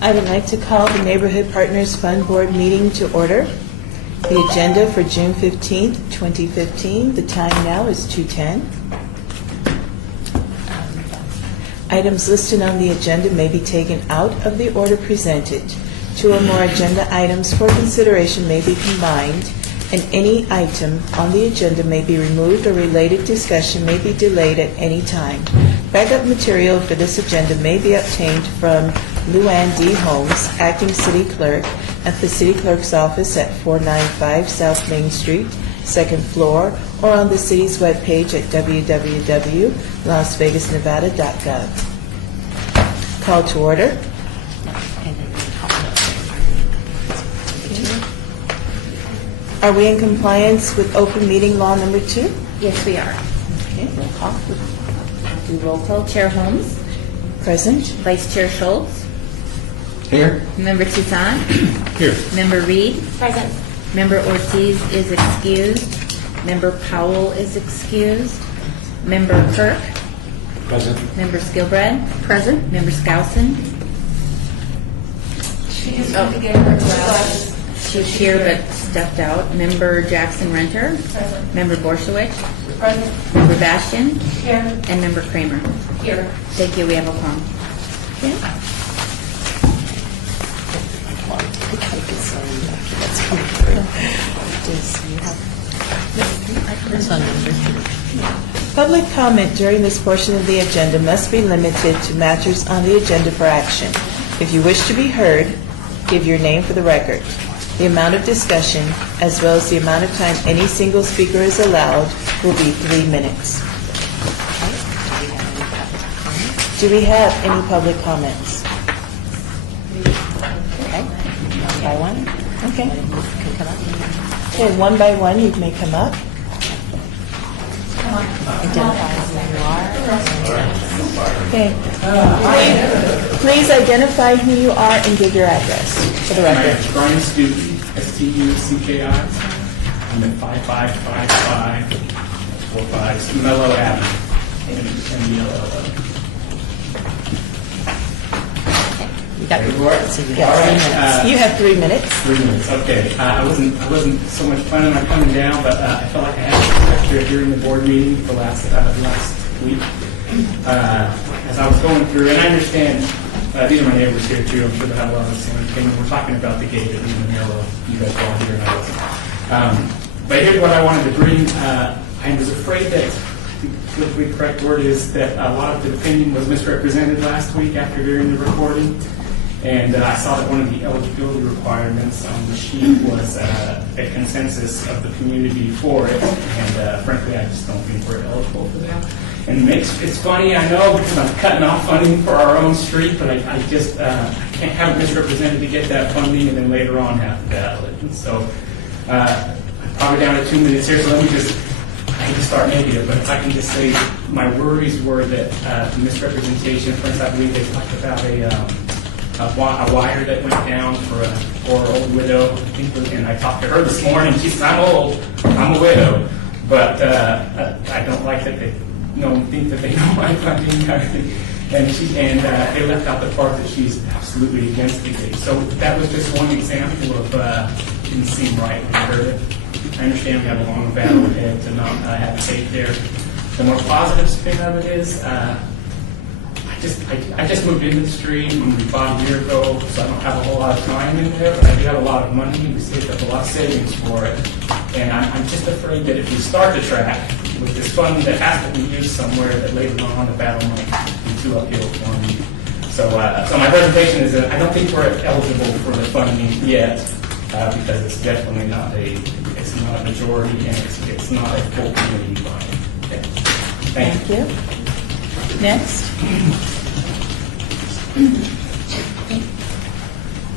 I would like to call the Neighborhood Partners Fund Board meeting to order. The agenda for June 15th, 2015. The time now is 2:10. Items listed on the agenda may be taken out of the order presented. Two or more agenda items for consideration may be combined, and any item on the agenda may be removed or related discussion may be delayed at any time. Backup material for this agenda may be obtained from Luann D. Holmes, Acting City Clerk, at the City Clerk's office at 495 South Main Street, second floor, or on the city's webpage at www.lasvegasnevada.gov. Call to order. Are we in compliance with open meeting law number 2? Yes, we are. Okay, roll call. Do roll call. Chair Holmes. Present. Vice Chair Schultz. Here. Member Toussaint. Here. Member Reed. Present. Member Ortiz is excused. Member Powell is excused. Member Kirk. Present. Member Skilbred. Present. Member Skousen. She just went to get her glasses. She's here but stepped out. Member Jackson Renter. Present. Member Borshowitz. Present. Member Bastian. Here. And Member Kramer. Here. Thank you. We have a quorum. Public comment during this portion of the agenda must be limited to matters on the agenda for action. If you wish to be heard, give your name for the record. The amount of discussion, as well as the amount of time any single speaker is allowed, will be 3 minutes. Do we have any public comments? Okay, one by one. Okay. Okay, one by one, you may come up. Okay. Please identify who you are and give your address for the My name record. is Brian Stuckey, Stucki. I'm at 555545 Mellow Avenue in Yellow. You got Ready for it? yeah, All 3 right, minutes. You have 3 minutes. 3 minutes. Okay. I wasn't so much planning on coming down, but I felt like I had to extra during the board meeting the last week. As I was going through, and I understand these are my neighbors here too. I'm sure they have a lot of the same opinion. We're talking about the gate at the middle of you guys all here, and I wasn't. But here's what I wanted to bring. I was afraid that the correct word is that a lot of the opinion was misrepresented last week after hearing the recording. And I saw that one of the eligibility requirements on the sheet was a consensus of the community for it. And frankly, I just don't think we're eligible for that. And it's funny, I know, because I'm cutting off funding for our own street, but I just I can't have it misrepresented to get that funding and then later on have to battle it. And so I'm probably down to 2 minutes here, so let me just, I hate to start negative, but if I can just say my worries were that the misrepresentation, for instance, I believe they talked about a wire that went down for a poor old widow, and I talked to her this morning. She said, "I'm old, I'm a widow," but I don't like that they think that they know my funding kind of thing. And they left out the part that she's absolutely against the gate. So that was just one example of didn't seem right when I heard it. I understand we have a long battle ahead to not have a gate there. The more positive spin of it is. I just moved into the street about a year ago, so I don't have a whole lot of time in there, but I do have a lot of money. We saved up a lot of savings for it. And I'm just afraid that if we start the track with this fund that has to be used somewhere, that later on the battle might be too uphill for me. So my presentation is that I don't think we're eligible for the funding yet, because it's definitely not a majority and it's not a full community fund. Okay. Thank you. Next.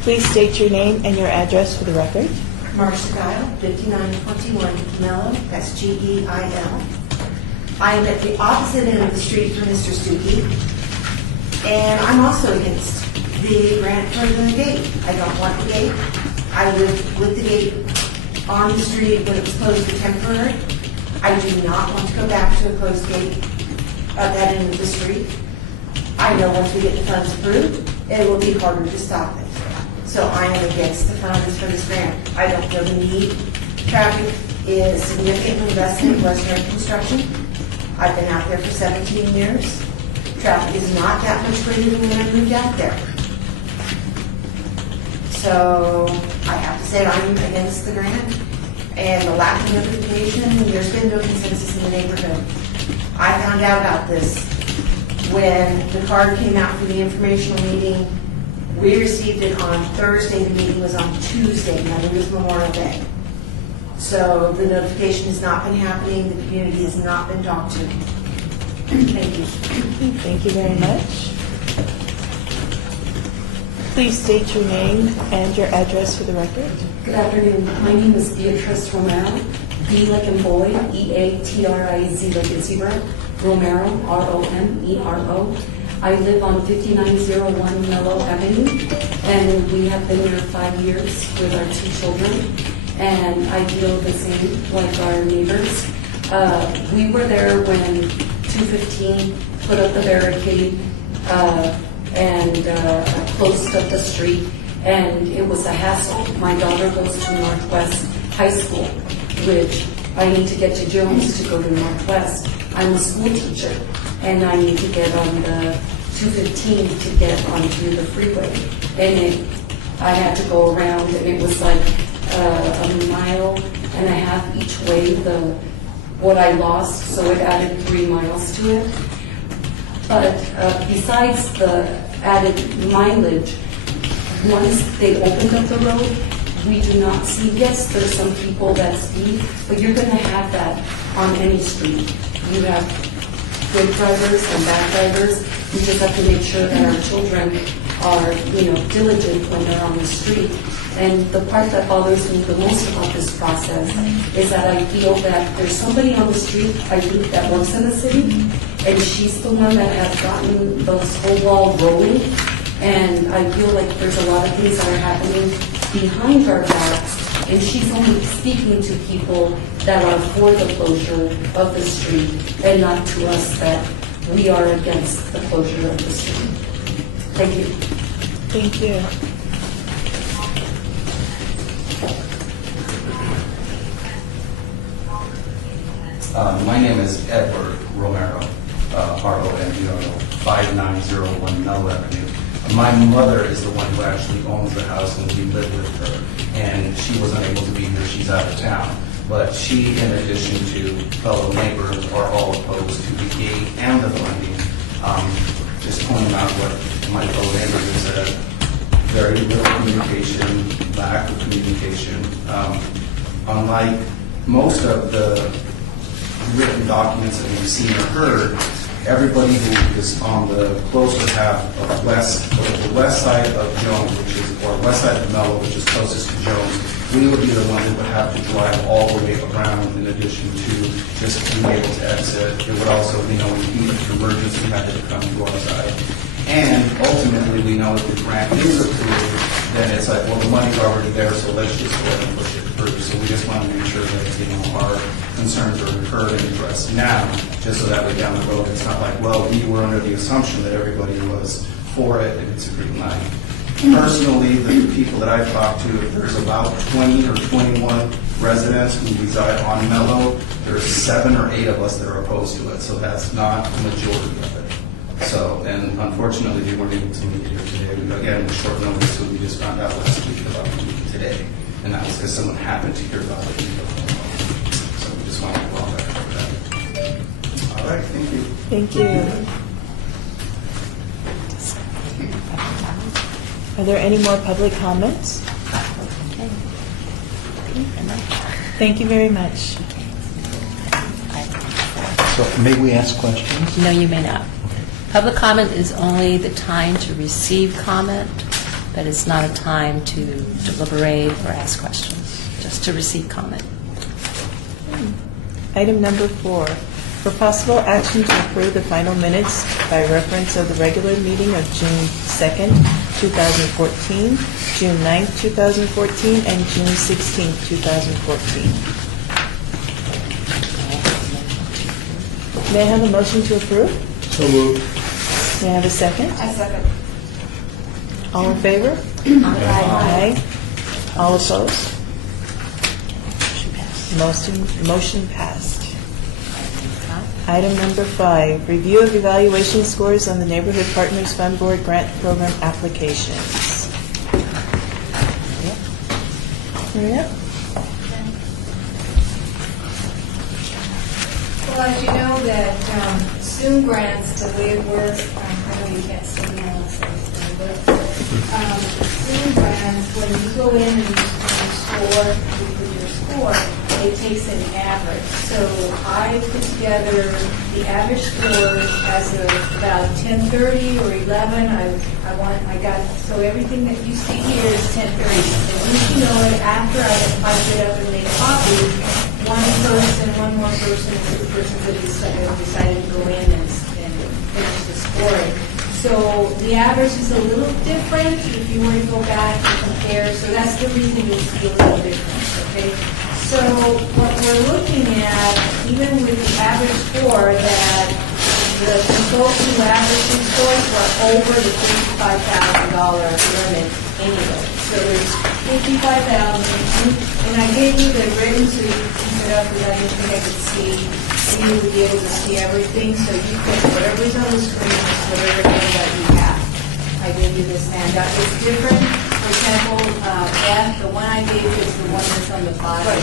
Please state your name and your address for the record. Marcia Guile, 5921 Mellow, that's Geil. I am at the opposite end of the street from Mr. Stuckey, and I'm also against the grant for the gate. I don't want the gate. I lived with the gate on the street when it was closed for temporary. I do not want to go back to a closed gate at that end of the street. I know once we get the funds approved it will be harder to stop it. So I am against the funds for this grant. I don't feel the need. Traffic is significant investment in Western construction. I've been out there for 17 years. Traffic is not that much greater than when I moved out there. So I have to say I'm against the grant and the lack of notification. There's been no consensus in the neighborhood. I found out about this when the card came out for the informational meeting. We received it on Thursday. The meeting was on Tuesday. Monday was Memorial Day. So the notification has not been happening. The community has not been talked to. Thank you. Thank you very much. Please state your name and your address for the record. Good afternoon. My name is Beatrice Romero, B like in boy, E-A-T-R-I-Z like in zebra, Romero, R-O-M-E-R-O. I live on 5901 Mellow Avenue, and we have been there 5 years with our 2 children, and I feel the same like our neighbors. We were there when 215 put up the barricade and closed up the street, and it was a hassle. My daughter goes to Northwest High School, which I need to get to Jones to go to Northwest. I'm a school teacher, and I need to get on the 215 to get onto the freeway. And I had to go around, and it was like a mile and a half each way, what I lost, so it added 3 miles to it. But besides the added mileage, once they opened up the road, we do not see, yes, there's some people that speed, but you're going to have that on any street. You have good drivers and bad drivers. We just have to make sure that our children are, diligent when they're on the street. And the part that bothers me the most about this process is that I feel that there's somebody on the street, I think, that works in the city, and she's the one that has gotten the whole ball rolling. And I feel like there's a lot of things that are happening behind our backs, and she's only speaking to people that are for the closure of the street, and not to us that we are against the closure of the street. Thank you. Thank you. My name is Edward Romero, R-O-M-E-R-O, 5901 Mel Avenue. My mother is the one who actually owns the house, and we live with her. And she was unable to be here. She's out of town. But she, in addition to fellow neighbors, are all opposed to the gate and the funding. Just pointing out what my fellow neighbors have said. Very little communication, lack of communication. Unlike most of the written documents that we've seen or heard, everybody who is on the closer half of the west side of Jones, or west side of Mellow, which is closest to Jones, we would be the ones that would have to drive all the way around in addition to just being able to exit. It would also, in an emergency, have to come to our side. And ultimately, we know if the grant is approved, then it's like, well, the money's already there, so let's just go ahead and push it through. So we just want to make sure that, our concerns are heard and addressed now, just so that way down the road, it's not like, well, we were under the assumption that everybody was for it, and it's a green light. Personally, the people that I've talked to, there's about 20 or 21 residents who reside on Mellow. There's 7 or 8 of us that are opposed to it, so that's not the majority of it. So, and unfortunately, we weren't able to meet here today. Again, with short notice, so we just found out last week about the meeting today, and that was because someone happened to hear about it. So we just wanted to welcome that for that. All right, thank you. Thank you. Are there any more public comments? Thank you very much. So may we ask questions? No, you may not. Public comment is only the time to receive comment, but it's not a time to deliberate or ask questions, just to receive comment. Item number 4, for possible action to approve the final minutes by reference of the regular meeting of June 2nd, 2014, June 9th, 2014, and June 16th, 2014. May I have a motion to approve? So moved. May I have a second? I second. All in favor? Aye. All opposed? Motion passed. Item number 5, review of evaluation scores on the Neighborhood Partners Fund Board Grant Program applications. Maria? Well, as you know that student grants, the way it works, I know you can't see me on this, but student grants, when you go in and you score, you put your score, it takes an average. So I put together the average scores as of about 10:30 or 11. I got, so everything that you see here is 10:30. And once you know it, after I typed it up and made copies, one more person, and two persons that decided to go in and finish the scoring. So the average is a little different if you were to go back and compare. So that's the reason you'll see a little difference, okay? So what we're looking at, even with the average score, that the consultant who averaged these scores were over the $55,000 limit anyway. So there's $55,000, and I gave you the written so you can keep it up because I didn't think I could see. You would be able to see everything, so you could, whatever's on the screen, whatever handout you have. I gave you this handout. It's different. For example, F, the one I gave you is the one that's on the bottom.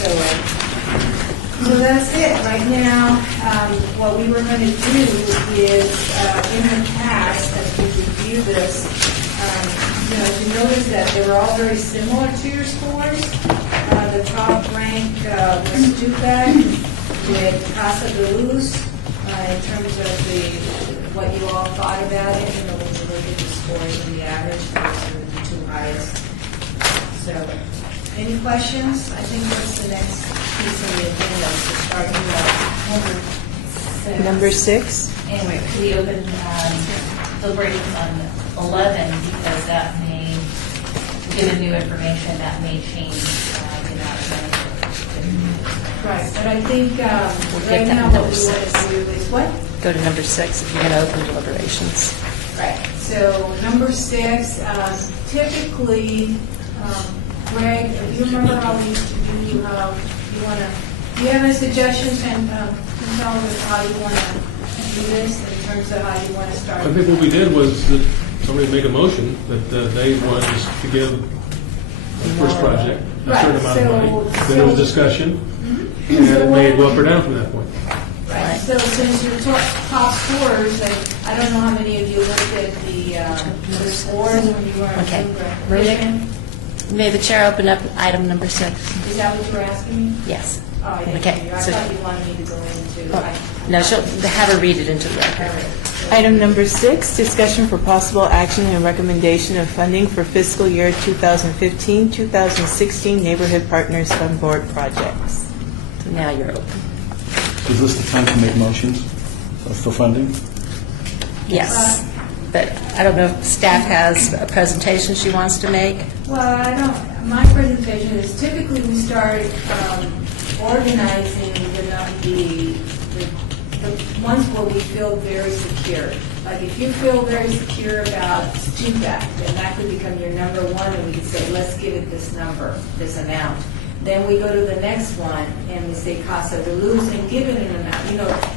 So that's it. Right now, what we were going to do is, in the past, as we review this, you notice that they were all very similar to your scores. The top rank was Stupak with Casa de Luz in terms of what you all thought about it. When you look at the scores and the average, those are the two highest. So, any questions? I think that's the next piece of the agenda, so starting with Number 6. Anyway, could we open deliberations on 11 because that may, given new information, that may change the amount of money. right, but I think We'll right get now that what we number want to do is what? Go to number 6 if you're going to open deliberations. Right. So number 6, typically, Greg, do you remember how we used to do? You want to? Do you have any suggestions and tell us how you want to do this in terms of how you want to start? I think what we did was that somebody make a motion that they wanted us to give the first project a certain amount of money. Then there was discussion, and it may go up or down from that point. Right. So since you're top scorers, I don't know how many of you looked at the scores when you were on Okay. Maria? May the chair open up item number 6? Is that what you were asking me? Yes. Oh, I didn't Okay, hear you. I so- thought you wanted me to go into. No, she'll have her read it into the record. Item number 6, discussion for possible action and recommendation of funding for fiscal year 2015-2016 Neighborhood Partners Fund Board projects. So now you're open. Is this the time to make motions for funding? Yes. But I don't know if staff has a presentation she wants to make. Well, I don't, my presentation is typically we start organizing the ones where we feel very secure. Like if you feel very secure about Stupak, then that could become your number one, and we could say, let's give it this number, this amount. Then we go to the next one, and we say Casa de Luz, and give it an amount.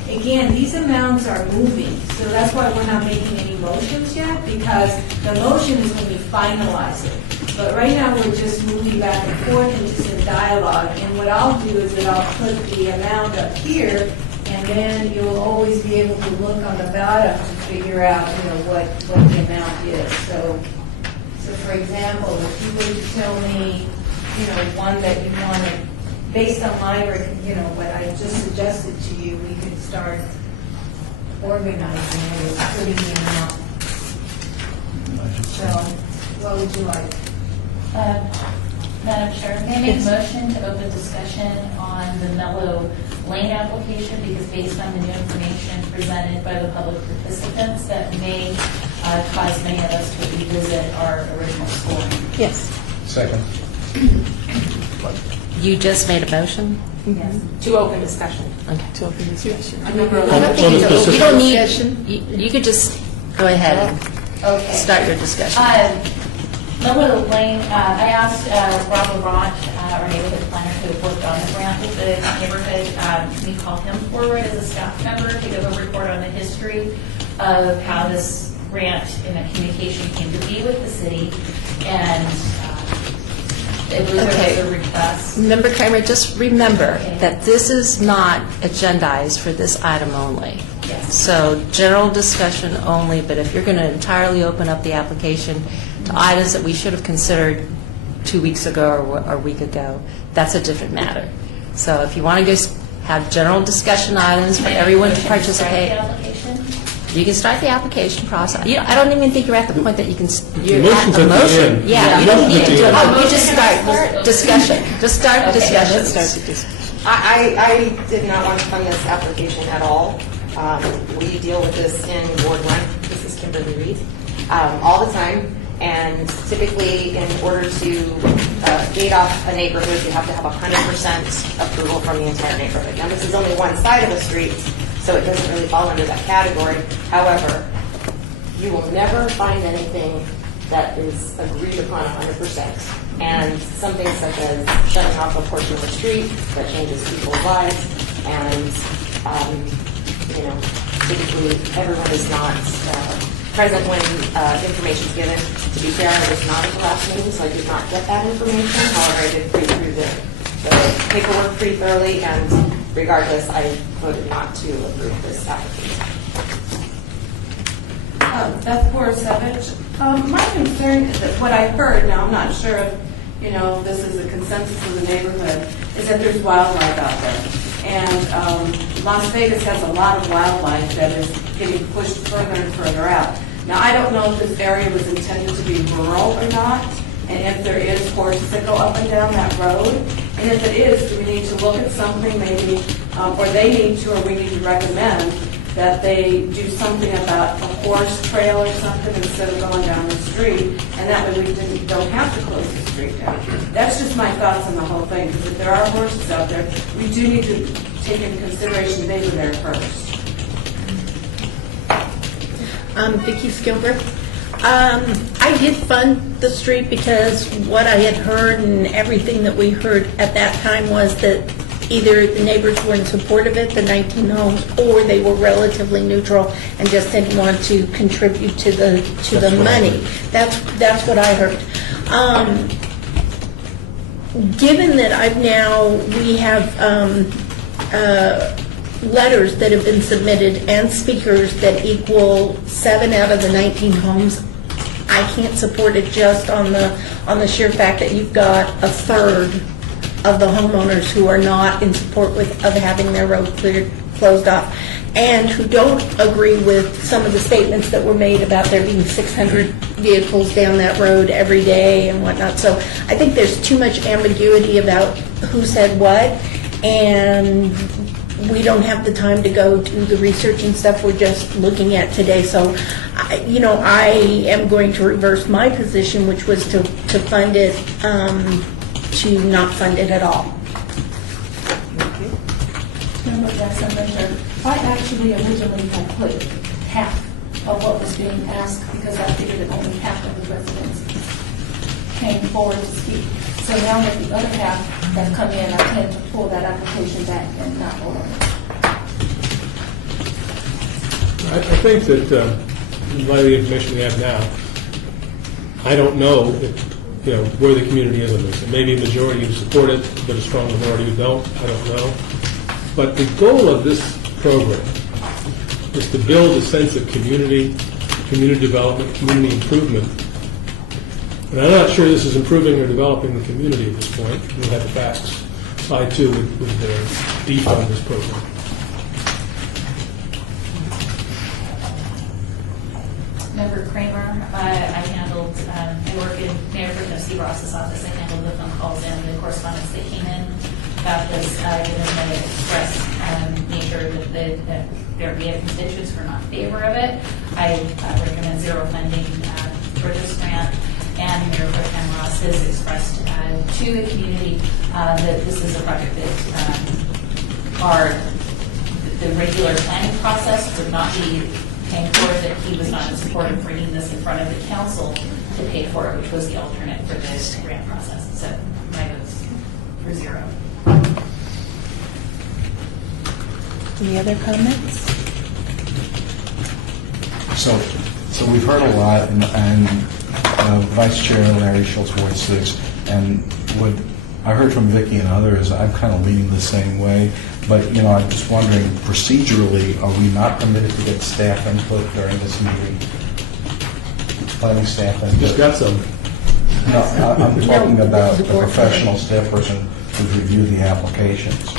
Again, these amounts are moving, so that's why we're not making any motions yet, because the motion is when we finalize it. But right now, we're just moving back and forth and just in dialogue. And what I'll do is that I'll put the amount up here, and then you'll always be able to look on the bottom to figure out, what the amount is. So for example, if you were to tell me, one that you wanted, based on my, what I just suggested to you, we could start organizing it or putting the amount. So, what would you like? Madam Chair, may I make a motion to open discussion on the Mellow Lane application because based on the new information presented by the public participants, that may cause many of us to revisit our original scoring. Yes. Second. You just made a motion? Yes. To open discussion. Okay. To open discussion. I don't think you don't need, you could just go ahead. Okay. start your discussion. Mellow Lane, I asked Rob Laurent, our neighborhood planner who worked on the grant with the neighborhood, can we call him forward as a staff member to give a report on the history of how this grant and the communication came to be with the city? And I believe there was a request. Member Kramer, just remember Okay. that this is not agendized for this item only. Yes. So general discussion only, but if you're going to entirely open up the application to items that we should have considered 2 weeks ago or a week ago, that's a different matter. So if you want to just have general discussion items for everyone to participate, Start the application? you can start the application process. I don't even think you're at the point that you can, you're motion's at the at the motion. end. Yeah, you don't need to do it. end. You just start discussion. Just start Okay, discussion. Let's start the discussion. I did not want to fund this application at all. We deal with this in Ward 1. This is Kimberly Reed. All the time. And typically, in order to gate off a neighborhood, you have to have 100% approval from the entire neighborhood. Now, this is only one side of the street, so it doesn't really fall under that category. However, you will never find anything that is agreed upon 100%. And something such as shutting off a portion of the street that changes people's lives, and typically everyone is not present when information is given. To be fair, I was not at the last meeting, so I did not get that information. However, I did read through the paperwork pretty thoroughly, and regardless, I voted not to approve this application. Beth Borisevich. My concern is that what I heard, now I'm not sure if, this is a consensus of the neighborhood, is that there's wildlife out there. And Las Vegas has a lot of wildlife that is getting pushed further and further out. Now, I don't know if this area was intended to be rural or not, and if there is horses that go up and down that road. And if it is, do we need to look at something maybe, or they need to, or we need to recommend that they do something about a horse trail or something instead of going down the street, and that way we don't have to close the street down. That's just my thoughts on the whole thing, because if there are horses out there, we do need to take into consideration they were there first. Vicki Skilbert. I did fund the street because what I had heard and everything that we heard at that time was that either the neighbors were in support of it, the 19 homes, or they were relatively neutral and just didn't want to contribute to the money. That's what I heard. Given that we have letters that have been submitted and speakers that equal 7 out of the 19 homes, I can't support it just on the sheer fact that you've got a third of the homeowners who are not in support of having their road closed off, and who don't agree with some of the statements that were made about there being 600 vehicles down that road every day and whatnot. So I think there's too much ambiguity about who said what, and we don't have the time to go do the research and stuff we're just looking at today. So, I am going to reverse my position, which was to fund it, to not fund it at all. Member Jackson, I actually originally had put half of what was being asked because I figured that only half of the residents came forward to speak. So now that the other half have come in, I tend to pull that application back and not vote on it. I think that in light of the information we have now, I don't know where the community is on this. It may be a majority who support it, but a strong minority who don't. I don't know. But the goal of this program is to build a sense of community development, community improvement. And I'm not sure this is improving or developing the community at this point. We have the facts. I, too, would defund this program. Member Kramer, I work in Mayor Pro Steve Ross's office. I handled the phone calls and the correspondence that came in about this, given the express nature that there be constituents who are not in favor of it. I recommend zero funding for this grant, and Mayor Pro Tem Ross has expressed to the community that this is a project that the regular planning process would not be paying for it, that he was not in support of bringing this in front of the council to pay for it, which was the alternate for this grant process. So my vote's for 0. Any other comments? So we've heard a lot, and Vice Chair Larry Schultz voiced this, and what I heard from Vicki and others, I'm kind of leaning the same way. But, I'm just wondering, procedurally, are we not permitted to get staff input during this meeting? Planning staff input? Just got some. No, I'm talking about the professional staff person who's reviewed the applications.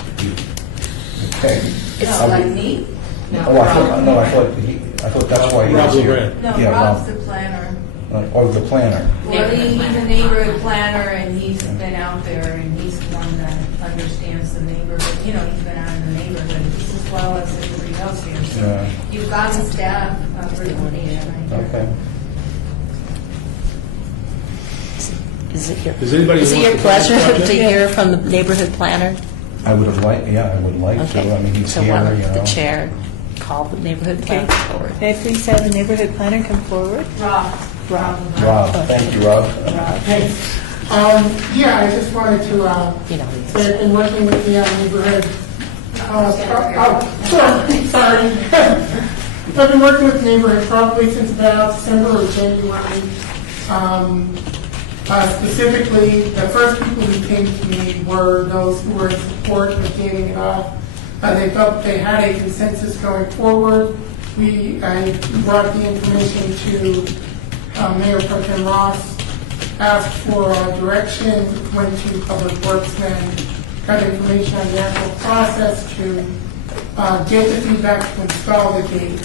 Okay. Like me? Oh, I thought that's why he was Rob here. LeGrand. No, Yeah, Rob's Rob. the planner. Or the planner. Well, he's a neighborhood planner, and he's been out there, and he's the one that understands the neighborhood. He's been out in the neighborhood just as well as everybody else here. So Yeah. you've got the staff recommendation right there. Okay. Is it your, Does anybody is it want your to- pleasure to hear from the neighborhood planner? I would have liked, I would like Okay. to. I mean, he's So here, why don't the know. chair call the neighborhood Okay. planner forward? May I please have the neighborhood planner come forward? Rob. Rob. Rob, thank you, Rob. Thanks. Yeah, I just wanted to say I've been working with the neighborhood. Sorry. I've been working with the neighborhood probably since about December or January. Specifically, the first people who came to me were those who were in support of gaining it off. They felt they had a consensus going forward. I brought the information to Mayor Pro Tem Ross, asked for direction, went to Public Works, then got information on the actual process to get the feedback to install the gate.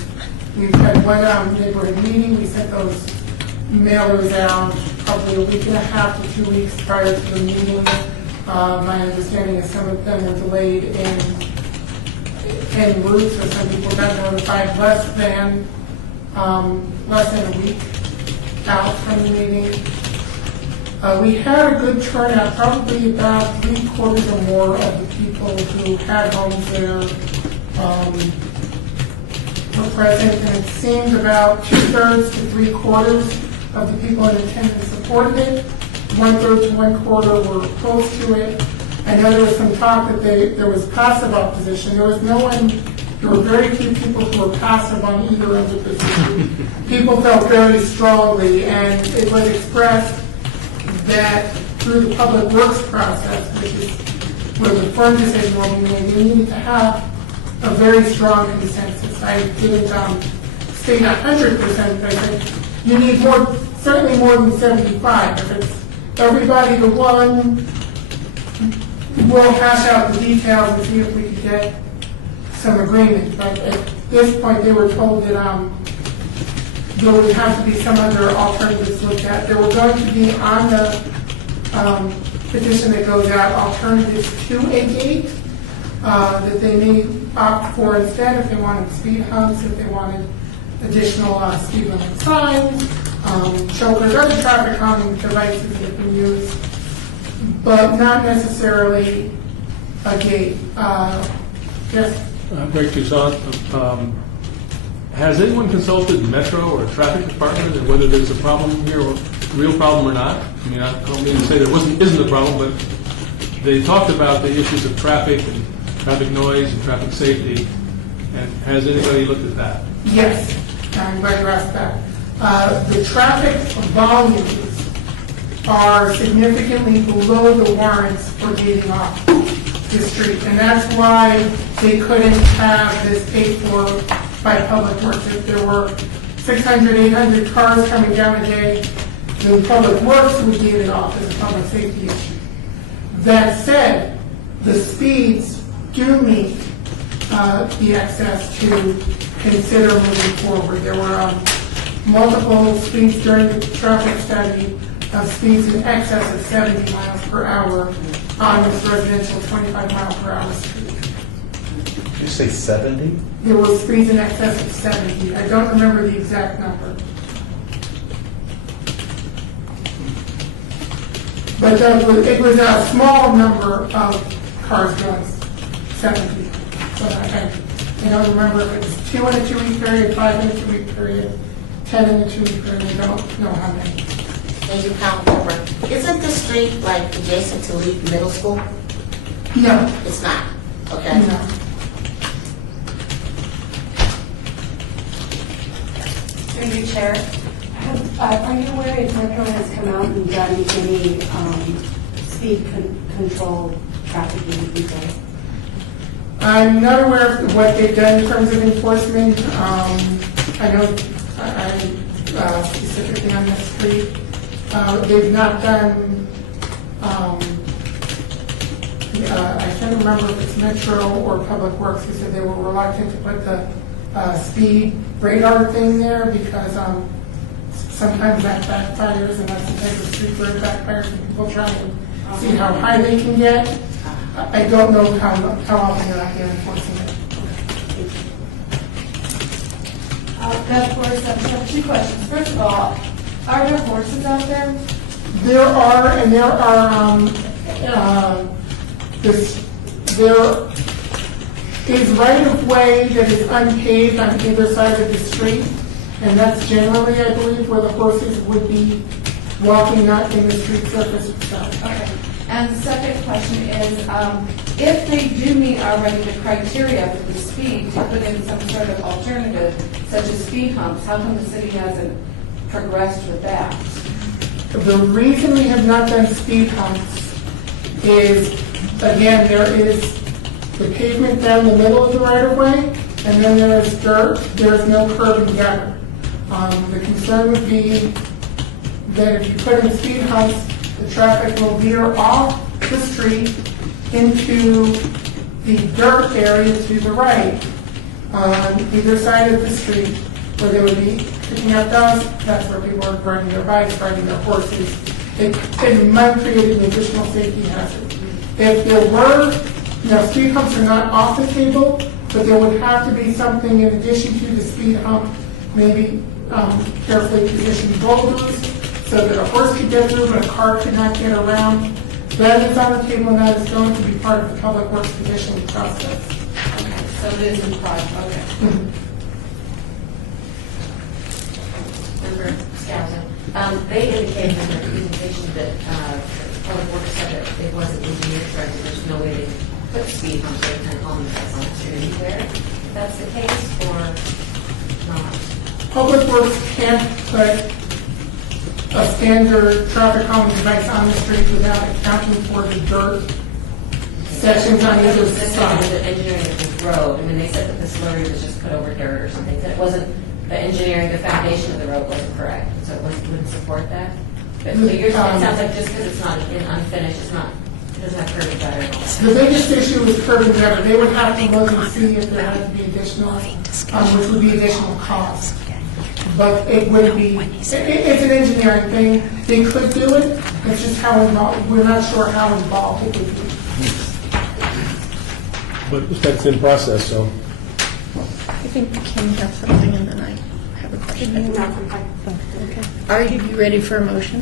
We've had one neighborhood meeting. We sent those mailers out probably a week and a half to 2 weeks prior to the meeting. My understanding is some of them were delayed in route, so some people got notified less than a week out from the meeting. We had a good turnout, probably about 3/4 or more of the people who had homes there were present, and it seemed about 2/3 to 3/4 of the people in attendance supported it. 1/3 to 1/4 were opposed to it. I know there was some talk that there was passive opposition. There was no one. There were very few people who were passive on either end of this issue. People felt very strongly, and it was expressed that through the public works process, which is where the firm decision will be made, we need to have a very strong consensus. I didn't state 100%, but I said you need more, certainly more than 75. If it's everybody to one, we'll hash out the details and see if we can get some agreement. But at this point, they were told that there would have to be some other alternatives looked at. There were going to be on the petition that goes out alternatives to a gate that they may opt for instead if they wanted speed humps, if they wanted additional speed limit signs, chokers, other traffic calming devices that can use, but not necessarily a gate. Yes. Greg Toussaint, has anyone consulted Metro or Traffic Department and whether there's a problem here, or real problem or not? I mean, I don't mean to say there isn't a problem, but they talked about the issues of traffic and traffic noise and traffic safety. And has anybody looked at that? Yes, I'm glad you asked that. The traffic volumes are significantly below the warrants for gating off the street, and that's why they couldn't have this paid for by Public Works. If there were 600, 800 cars coming down a day, then Public Works would gate it off as a public safety issue. That said, the speeds do meet the excess to consider moving forward. There were multiple speeds during the traffic study of speeds in excess of 70 miles per hour on this residential 25 mile per hour street. Did you say 70? There were speeds in excess of 70. I don't remember the exact number. But it was a small number of cars going 70. So I don't remember if it's 2 in a 2-week period, 5 in a 2-week period, 10 in a 2-week period, I don't know how many. Thank you, Councilmember. Isn't the street like adjacent to Leaf Middle School? No. It's not? Okay. No. Through you, Chair. Are you aware if Metro has come out and done any speed control trafficking people? I'm not aware of what they've done in terms of enforcement. I know I'm specifically on that street. They've not done, I can't remember if it's Metro or Public Works, who said they were reluctant to put the speed radar thing there because sometimes that backfires, and that's the type of street where it backfires and people try and see how high they can get. I don't know how often they're out there enforcing it. That's for I have two questions. First of all, are there horses out there? There are, and there is right-of-way that is unpaved on either side of the street, and that's generally, I believe, where the horses would be walking, not in the street surface itself. Okay. And the second question is, if they do meet already the criteria for the speed to put in some sort of alternative, such as speed humps, how come the city hasn't progressed with that? The reason we have not done speed humps is, again, there is the pavement down the middle of the right-of-way, and then there is dirt. There is no curb and gutter. The concern would be that if you put in speed humps, the traffic will veer off the street into the dirt area to the right, on either side of the street, where they would be picking up dogs. That's where people are riding their bikes, riding their horses. It might create an additional safety hazard. If there were, speed humps are not off the table, but there would have to be something in addition to the speed hump, maybe carefully positioned boulders, so that a horse could get through, but a car could not get around. That is on the table, and that is going to be part of the Public Works petitioning process. Okay, so it is in progress. Okay. Member Scousen, they indicated in their presentation that Public Works said that it wasn't engineered correctly. There's no way to put speed humps or anything on the street anywhere. If that's the case, or not? Public Works can't put a standard traffic calming device on the street without accounting for the dirt sections on either side. The engineering of the road, I mean, they said that the slurry was just put over dirt or something, that it wasn't, the engineering, the foundation of the road wasn't correct, so it wouldn't support that? But so it sounds like just because it's not unfinished, it doesn't have curb and gutter and all that. The biggest issue is curb and gutter. They would have to look and see if there had to be additional, which would be additional costs. But it would be, it's an engineering thing. They could do it, it's just how involved, we're not sure how involved it would be. But it looks like it's in process, so. I think Kim has something, and then I have a question. Okay. Are you ready for a motion,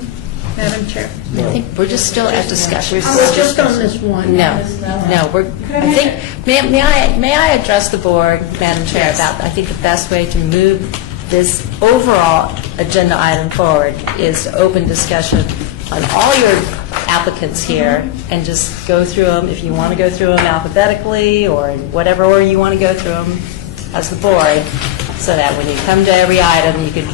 Madam Chair? I think we're just still at discussion. We're just on this one. No, I think, may I address the board, Madam Chair, about, I think the best way to move this overall agenda item forward is to open discussion on all your applicants here and just go through them, if you want to go through them alphabetically or in whatever order you want to go through them as the board, so that when you come to every item, you can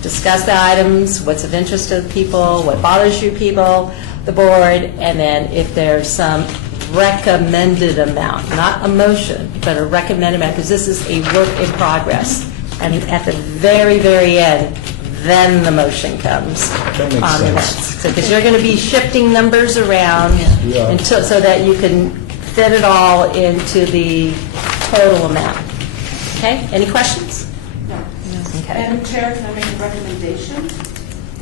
discuss the items, what's of interest to the people, what bothers you people, the board, and then if there's some recommended amount, not a motion, but a recommended amount, because this is a work in progress. And at the very, very end, then the motion comes That makes on the sense. next. Because you're going to be shifting numbers around until, so that you can fit it all into the total amount. Okay, any questions? No. Okay. Madam Chair, can I make a recommendation?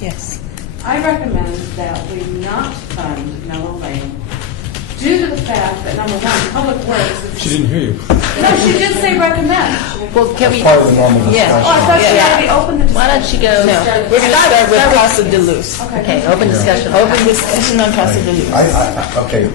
Yes. I recommend that we not fund Mellow Lane due to the fact that, number one, Public Works, She didn't hear you. no, she did say recommend. Well, can we? Part of the normal Yeah. Oh, I thought she Yeah. already opened the discussion. Why don't you go? No, we're going to start with Casa de Luz. Okay, open discussion. Open discussion on Casa de Luz. Okay,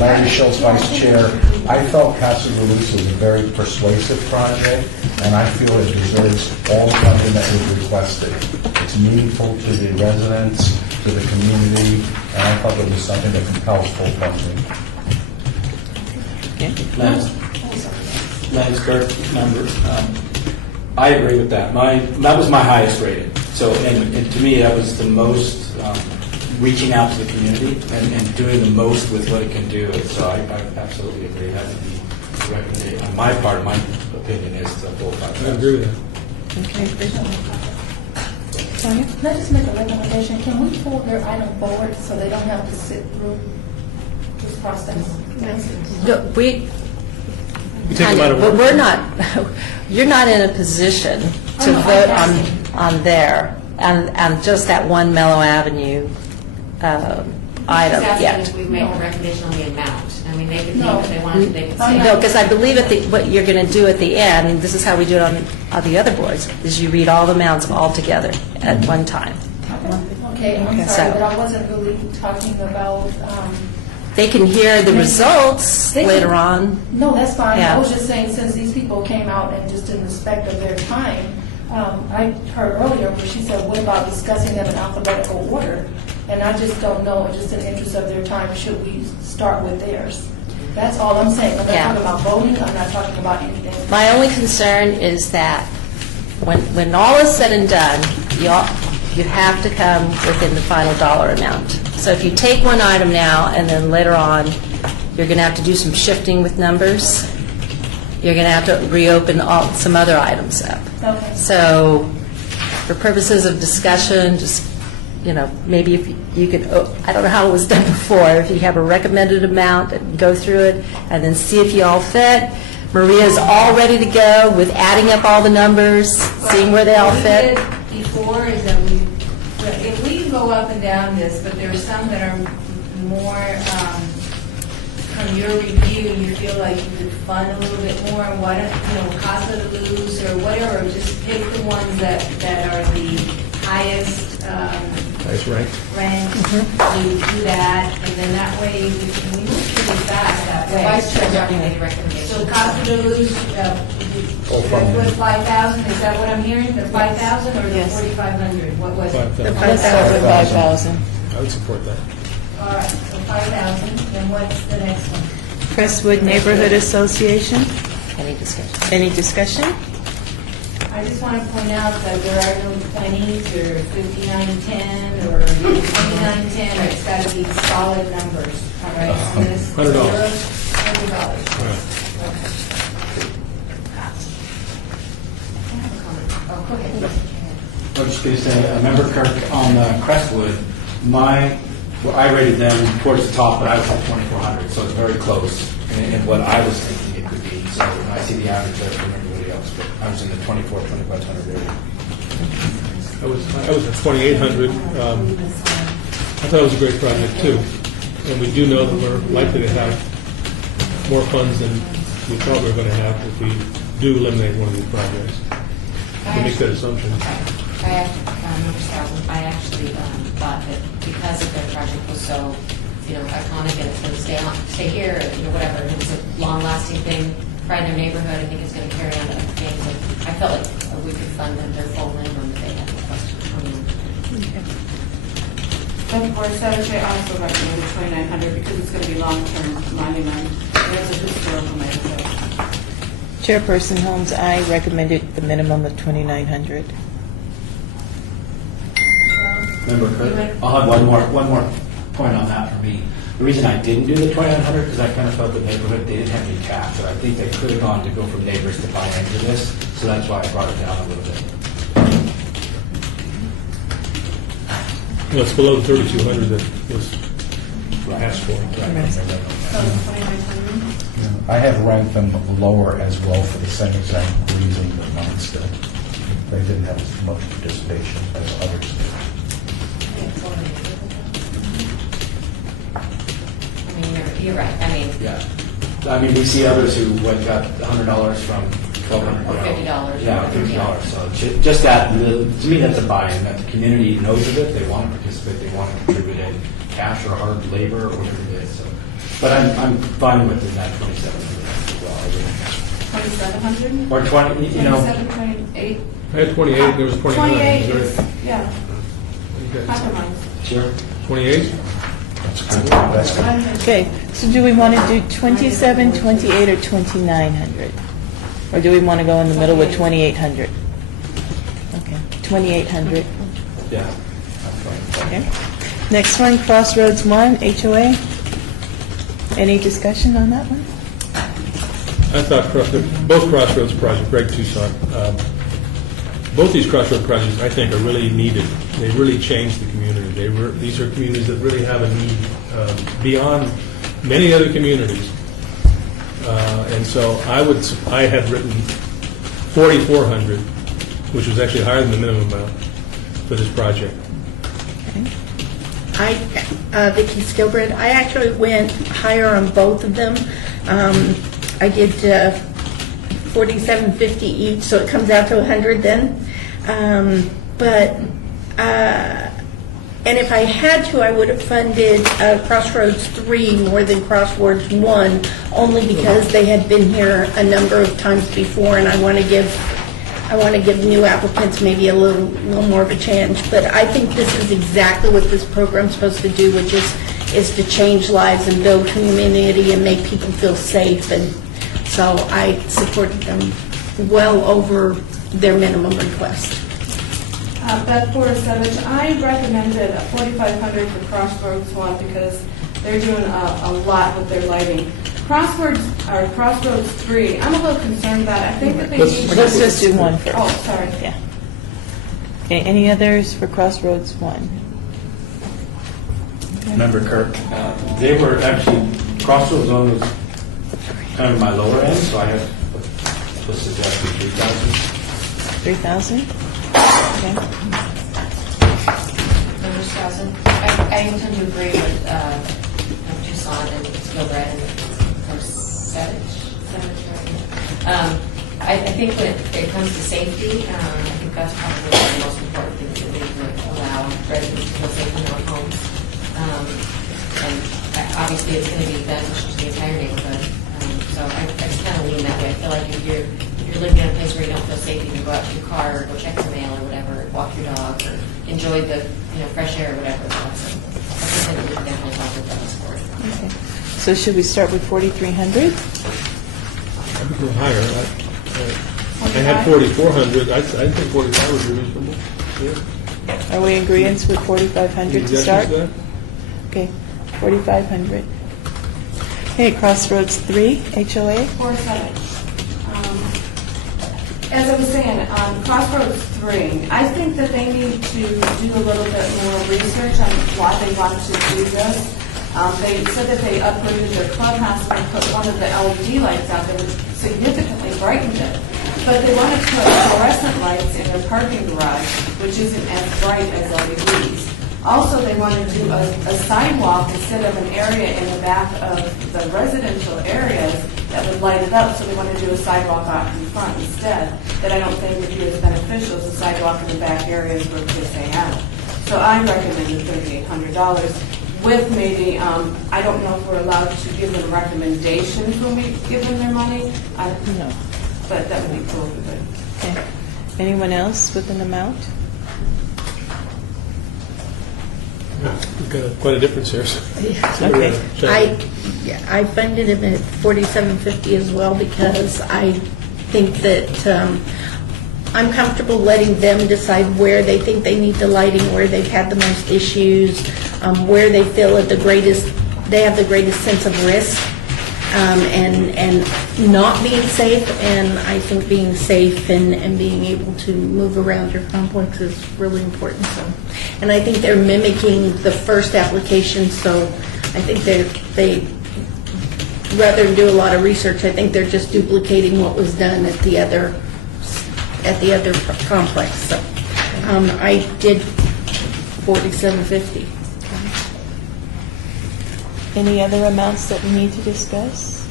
Larry Schultz, Vice Chair. I felt Casa de Luz was a very persuasive project, and I feel it deserves all the funding that was requested. It's meaningful to the residents, to the community, and I thought it was something that compels full funding. Lance Kirk, member. I agree with that. That was my highest rated. So, and to me, that was the most reaching out to the community and doing the most with what it can do. And so I absolutely agree. That would be the recommendation. On my part, my opinion is the full I agree with that. Okay. Tanya? Can I just make a recommendation? Can we pull their item forward so they don't have to sit through this process? No, we, You take them out of but order. we're not, you're not in a position to Oh, no, vote I'm asking. on there, on just that one Mellow Avenue item Just asking yet. if we make a recommendation on the amount. I mean, they could No. think if they wanted to, they could say. No, because I believe what you're going to do at the end, and this is how we do it on the other boards, is you read all the amounts all together at one time. Okay, I'm Okay. sorry, So- but I wasn't really talking about, They can hear the results They can- later on. no, that's fine. Yeah. I was just saying, since these people came out and just in respect of their time, I heard earlier where she said, what about discussing them in alphabetical order? And I just don't know, just in the interest of their time, should we start with theirs? That's all I'm saying. I'm not Yeah. talking about voting, I'm not talking about anything. My only concern is that when all is said and done, you have to come within the final dollar amount. So if you take one item now and then later on, you're going to have to do some shifting with numbers, you're going to have to reopen some other items up. Okay. So for purposes of discussion, just, maybe if you could, I don't know how it was done before, if you have a recommended amount, and go through it, and then see if you all fit. Maria's all ready to go with adding up all the numbers, seeing where they all fit. What we did before is that if we go up and down this, but there are some that are more, from your review, you feel like you could fund a little bit more, why don't, Casa de Luz or whatever, just pick the ones that are the highest, Nice rank. rank, you do that, and then that way we move pretty fast that way. Vice Chair made a recommendation. So Casa de Luz, All should I funded. put 5,000, is that what I'm hearing, the 5,000 or the Yes. 4,500? What was it? 5,000. Let's start with 5,000. I would support that. All right, so 5,000, and what's the next one? Crestwood Neighborhood Association. Any discussion? Any discussion? I just want to point out that there are no 20s or 5910 or 2910, it's got to be solid numbers, all right? So this $100. zeros, $100. All right. Oh, go ahead. I was just going to say, Member Kirk, on Crestwood, I rated them towards the top, but I was at 2,400, so it's very close in what I was thinking it could be. So I see the average there from everybody else, but I was in the 2,500 area. I was at 2,800. I thought it was a great project, too. And we do know that we're likely to have more funds than we thought we were going to have if we do eliminate one of these projects. We make that assumption. I actually thought that because of their project was so, iconic and it's going to stay here, whatever, it was a long-lasting thing, pride in their neighborhood, I think it's going to carry on to other things. And I felt like we could fund them their full minimum if they had no question. And for Saturday, I also recommended 2,900 because it's going to be long-term monument. There's a historical neighborhood. Chairperson Holmes, I recommended the minimum of 2,900. Member Kirk, I'll have one more point on that for me. The reason I didn't do the 2,900 because I kind of felt the neighborhood, they didn't have any caps, and I think they could have gone to go from neighbors to buy into this, so that's why I brought it down a little bit. Well, it's below the 3,200 that was asked for. I have ranked them lower as well for the same exact reason that mine did. They didn't have as much participation as others did. I mean, you're right. Yeah. I mean, we see others who got $100 from $1,200. Or $50. Yeah, $50. So just that, to me, that's a buy-in, that the community knows of it, they want to participate, they want to contribute in cash or hard labor or whatever it is. So, but I'm fine with that 2,700 as well. I really- 2,700? Or 20, you know. 27.8? I had 28, there was 29. 28 Is there- is, yeah, Okay. compromise. Sure. 28? That's good. Okay, so do we want to do 27, 28, or 2,900? Or do we want to go in the middle with 2,800? Okay, 2,800. Yeah. Okay. Next one, Crossroads 1, HOA. Any discussion on that one? I thought both Crossroads projects, Greg Tucson, both these Crossroads projects, I think, are really needed. They really change the community. These are communities that really have a need beyond many other communities. And so I had written 4,400, which was actually higher than the minimum amount for this project. Vicki Skilbred, I actually went higher on both of them. I did $47.50 each, so it comes out to 100 then. And if I had to, I would have funded Crossroads 3 more than Crossroads 1, only because they had been here a number of times before, and I want to give new applicants maybe a little more of a chance. But I think this is exactly what this program's supposed to do, which is to change lives and build community and make people feel safe. And so I supported them well over their minimum request. Beth Porter-Savage, I recommended a 4,500 for Crossroads 1 because they're doing a lot with their lighting. Crossroads 3, I'm a little concerned about it. I think that they need to... Let's just do one first. Oh, sorry. Yeah. Okay, any others for Crossroads 1? Member Kirk, they were actually, Crossroads Zone was kind of my lower end, so I have suggested 3,000. 3,000? Okay. Member Straussen, I tend to agree with Tucson and Skilbred and Savage. I think when it comes to safety, I think that's probably one of the most important things that we would allow residents to feel safe in their own homes. And obviously, it's going to be beneficial to the entire neighborhood. So I just kind of lean that way. I feel like if you're living in a place where you don't feel safe, you can go out to your car or go check the mail or whatever, walk your dog or enjoy the fresh air or whatever. That's something that we can definitely talk with them for. Okay. So should we start with 4,300? I'd go higher. I had 4,400. I think 45 would be reasonable. Yeah. Are we in agreement with 4,500 to start? That? Okay, 4,500. Okay, Crossroads 3, HOA. 4,700. As I was saying, Crossroads 3, I think that they need to do a little bit more research on why they wanted to do this. They said that they upgraded their clubhouse and put one of the LED lights out there, which significantly brightened it. But they wanted to put fluorescent lights in their parking garage, which isn't as bright as LEDs. Also, they wanted to do a sidewalk instead of an area in the back of the residential areas that would light it up, so they wanted to do a sidewalk out in front instead, that I don't think would be as beneficial as a sidewalk in the back areas where kids hang out. So I recommended $3,800 with maybe, I don't know if we're allowed to give them recommendations when we give them their money. No. But that would be cool. Okay. Anyone else with an amount? We've got quite a difference here. Okay. I funded him at $47.50 as well because I think that I'm comfortable letting them decide where they think they need the lighting, where they've had the most issues, where they feel at they have the greatest sense of risk, and not being safe. And I think being safe and being able to move around your complex is really important. So, and I think they're mimicking the first application. So I think they rather than do a lot of research, I think they're just duplicating what was done at the other complex. So I did $47.50. Any other amounts that we need to discuss?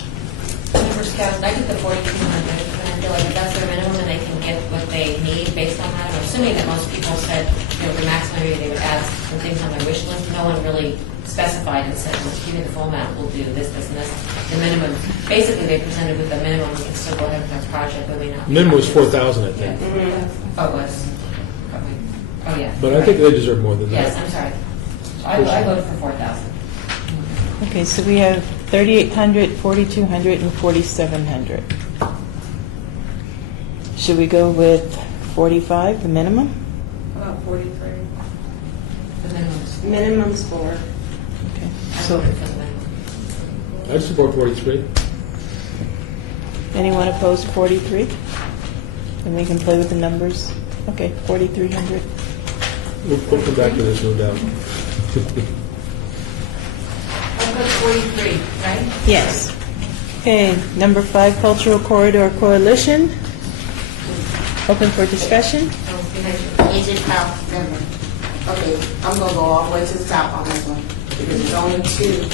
For scouts, I did the 4,200, and I feel like if that's their minimum and they can get what they need based on that, I'm assuming that most people said, the maximum maybe they would add some things on their wish list. No one really specified and said, well, give me the full amount, we'll do this, this, and this. The minimum, basically they presented with the minimum, we can still go ahead with our project, but we not. Minimum was 4,000, I think. Oh, it was. Oh, yeah. But I think they deserve more than that. Yes, I'm sorry. I voted for 4,000. Okay, so we have 3,800, 4,200, and 4,700. Should we go with 45, the minimum? About 43. The minimum. Minimum's 4. Okay. So for the minimum. I support 43. Anyone opposed 43? And we can play with the numbers. Okay, 4,300. We'll come back to this, no doubt. I'll put 43, right? Yes. Okay, number 5, Cultural Corridor Coalition. Open for discussion. Agent Powell, member. Okay, I'm gonna go all the way to the top on this one, because there's only 2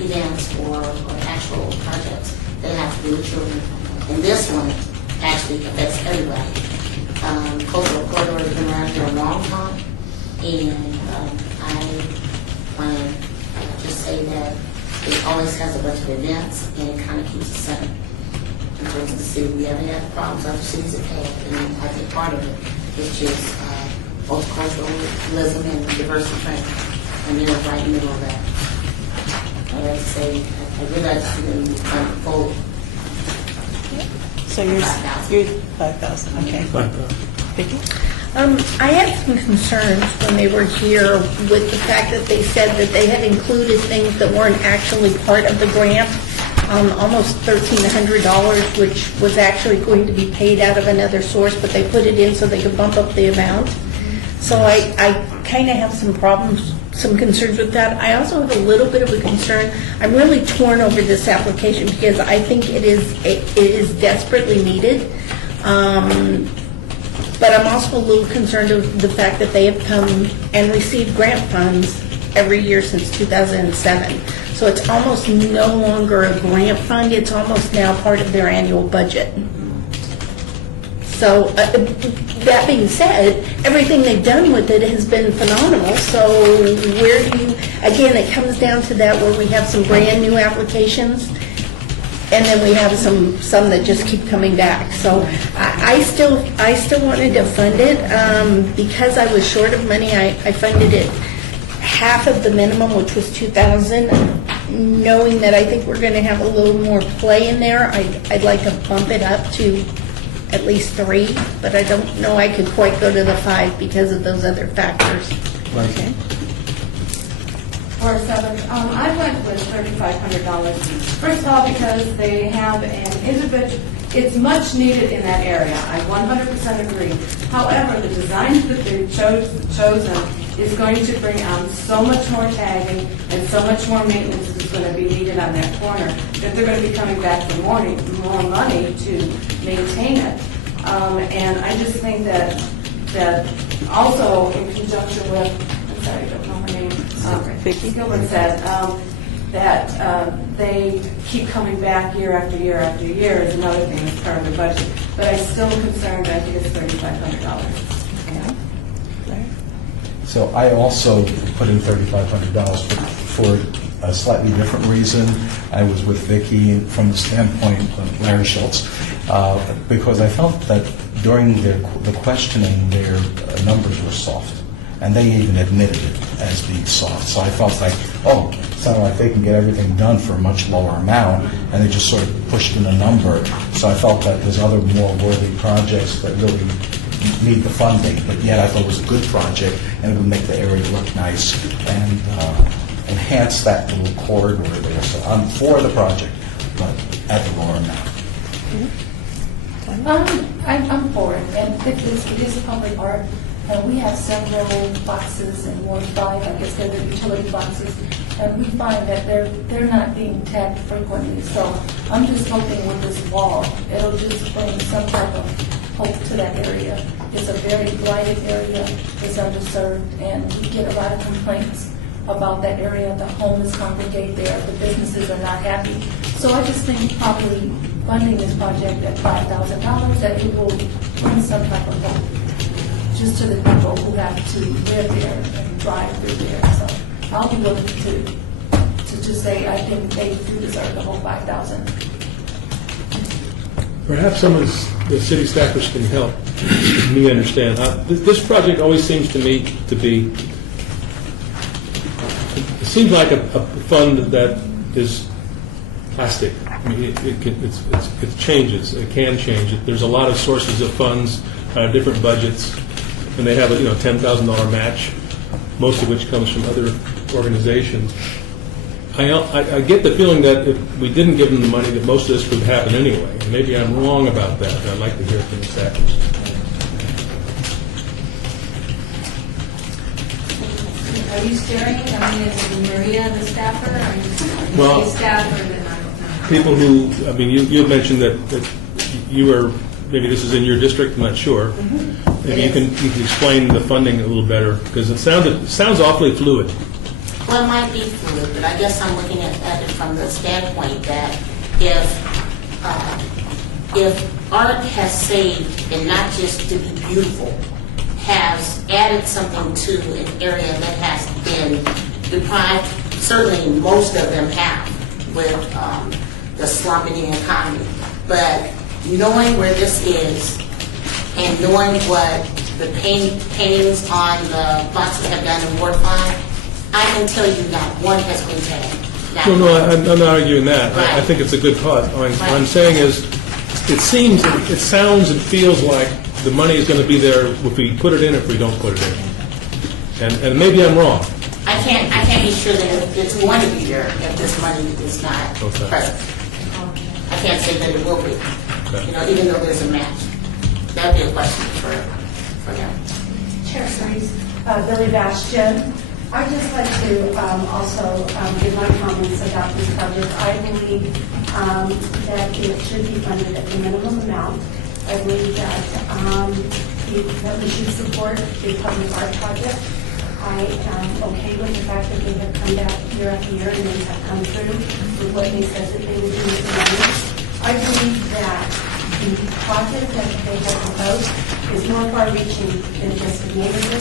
events or actual projects that have to do with children. And this one actually affects everybody. Cultural Corridor has been around here a long time, and I want to just say that it always has a bunch of events, and it kind of keeps us centered. In terms of the city, we haven't had problems other cities have had, and I think part of it is just multiculturalism and diversity training, and they're right in the middle of that. I like to say, I really like to see them come forward. So you're 5,000, okay. 5,000. Vicki? I had some concerns when they were here with the fact that they said that they had included things that weren't actually part of the grant, almost $1,300, which was actually going to be paid out of another source, but they put it in so they could bump up the amount. So I kind of have some problems, some concerns with that. I also have a little bit of a concern. I'm really torn over this application because I think it is desperately needed. But I'm also a little concerned of the fact that they have come and received grant funds every year since 2007. So it's almost no longer a grant fund, it's almost now part of their annual budget. So that being said, everything they've done with it has been phenomenal. So where do you, again, it comes down to that where we have some brand new applications and then we have some that just keep coming back. So I still wanted to fund it because I was short of money. I funded it half of the minimum, which was $2,000, knowing that I think we're going to have a little more play in there. I'd like to bump it up to at least 3, but I don't know I could quite go to the 5 because of those other factors. Okay. Or 7, I went with $3,500. First of all, because they have an individual, it's much needed in that area. I 100% agree. However, the design that they've chosen is going to bring on so much more tagging and so much more maintenance is going to be needed on that corner that they're going to be coming back for more money to maintain it. And I just think that also in conjunction with, I'm sorry, I don't know her name, Gilbert said, that they keep coming back year after year after year is another thing that's part of the budget. But I'm still concerned, I think it's $3,500. So I also put in $3,500 for a slightly different reason. I was with Vicki from the standpoint of Larry Schultz, because I felt that during the questioning, their numbers were soft. And they even admitted it as being soft. So I felt like, oh, it sounded like they can get everything done for a much lower amount, and they just sort of pushed in a number. So I felt that there's other more worthy projects that really need the funding, but yet I thought it was a good project, and it would make the area look nice and enhance that little corridor there. So I'm for the project, but at the lower amount. I'm for it, and it is public art. We have several boxes in Ward 5, I guess they're the utility boxes, and we find that they're not being tapped frequently. So I'm just hoping with this wall, it'll just bring some type of hope to that area. It's a very blighted area, it's underserved, and we get a lot of complaints about that area. The homeless congregate there, the businesses are not happy. So I just think probably funding this project at $5,000, that it will bring some type of hope just to the people who have to live there and drive through there. So I'll be willing to say I think they do deserve the whole $5,000. Perhaps some of the city staffers can help me understand. This project always seems to me to be, it seems like a fund that is plastic. I mean, it changes. It can change. There's a lot of sources of funds, different budgets, and they have a $10,000 match, most of which comes from other organizations. I get the feeling that if we didn't give them the money, that most of this would happen anyway. And maybe I'm wrong about that. I'd like to hear from the staffers. Are you staring? I mean, is it Maria the staffer? Are you Well, a staffer? Then I don't know. People who, I mean, you had mentioned that you are, maybe this is in your district, I'm not sure. Maybe you can explain the funding a little better, because it sounds awfully fluid. Well, it might be fluid, but I guess I'm looking at it from the standpoint that if art has saved, and not just to be beautiful, has added something to an area that has been deprived, certainly most of them have, with the slumping economy. But knowing where this is, and knowing what the paintings on the boxes have done in Ward 5, I can tell you not one has been taken. No, I'm not arguing that. Right. I think it's a good cause. What I'm saying is, it sounds and feels like the money is going to be there if we put it in, if we don't put it in. And maybe I'm wrong. I can't be sure that it's going to be there if this money is not present. I can't say that it will be. Even though there's a match. That'd be a question for them. Chair Freeze, Billy Bastian. I'd just like to also give my comments about this project. I believe that it should be funded at the minimum amount. I believe that we should support the public art project. I am okay with the fact that they have come back year after year and they have come through with what they said that they would do with the money. I believe that the project that they have proposed is more far-reaching than just a neighborhood.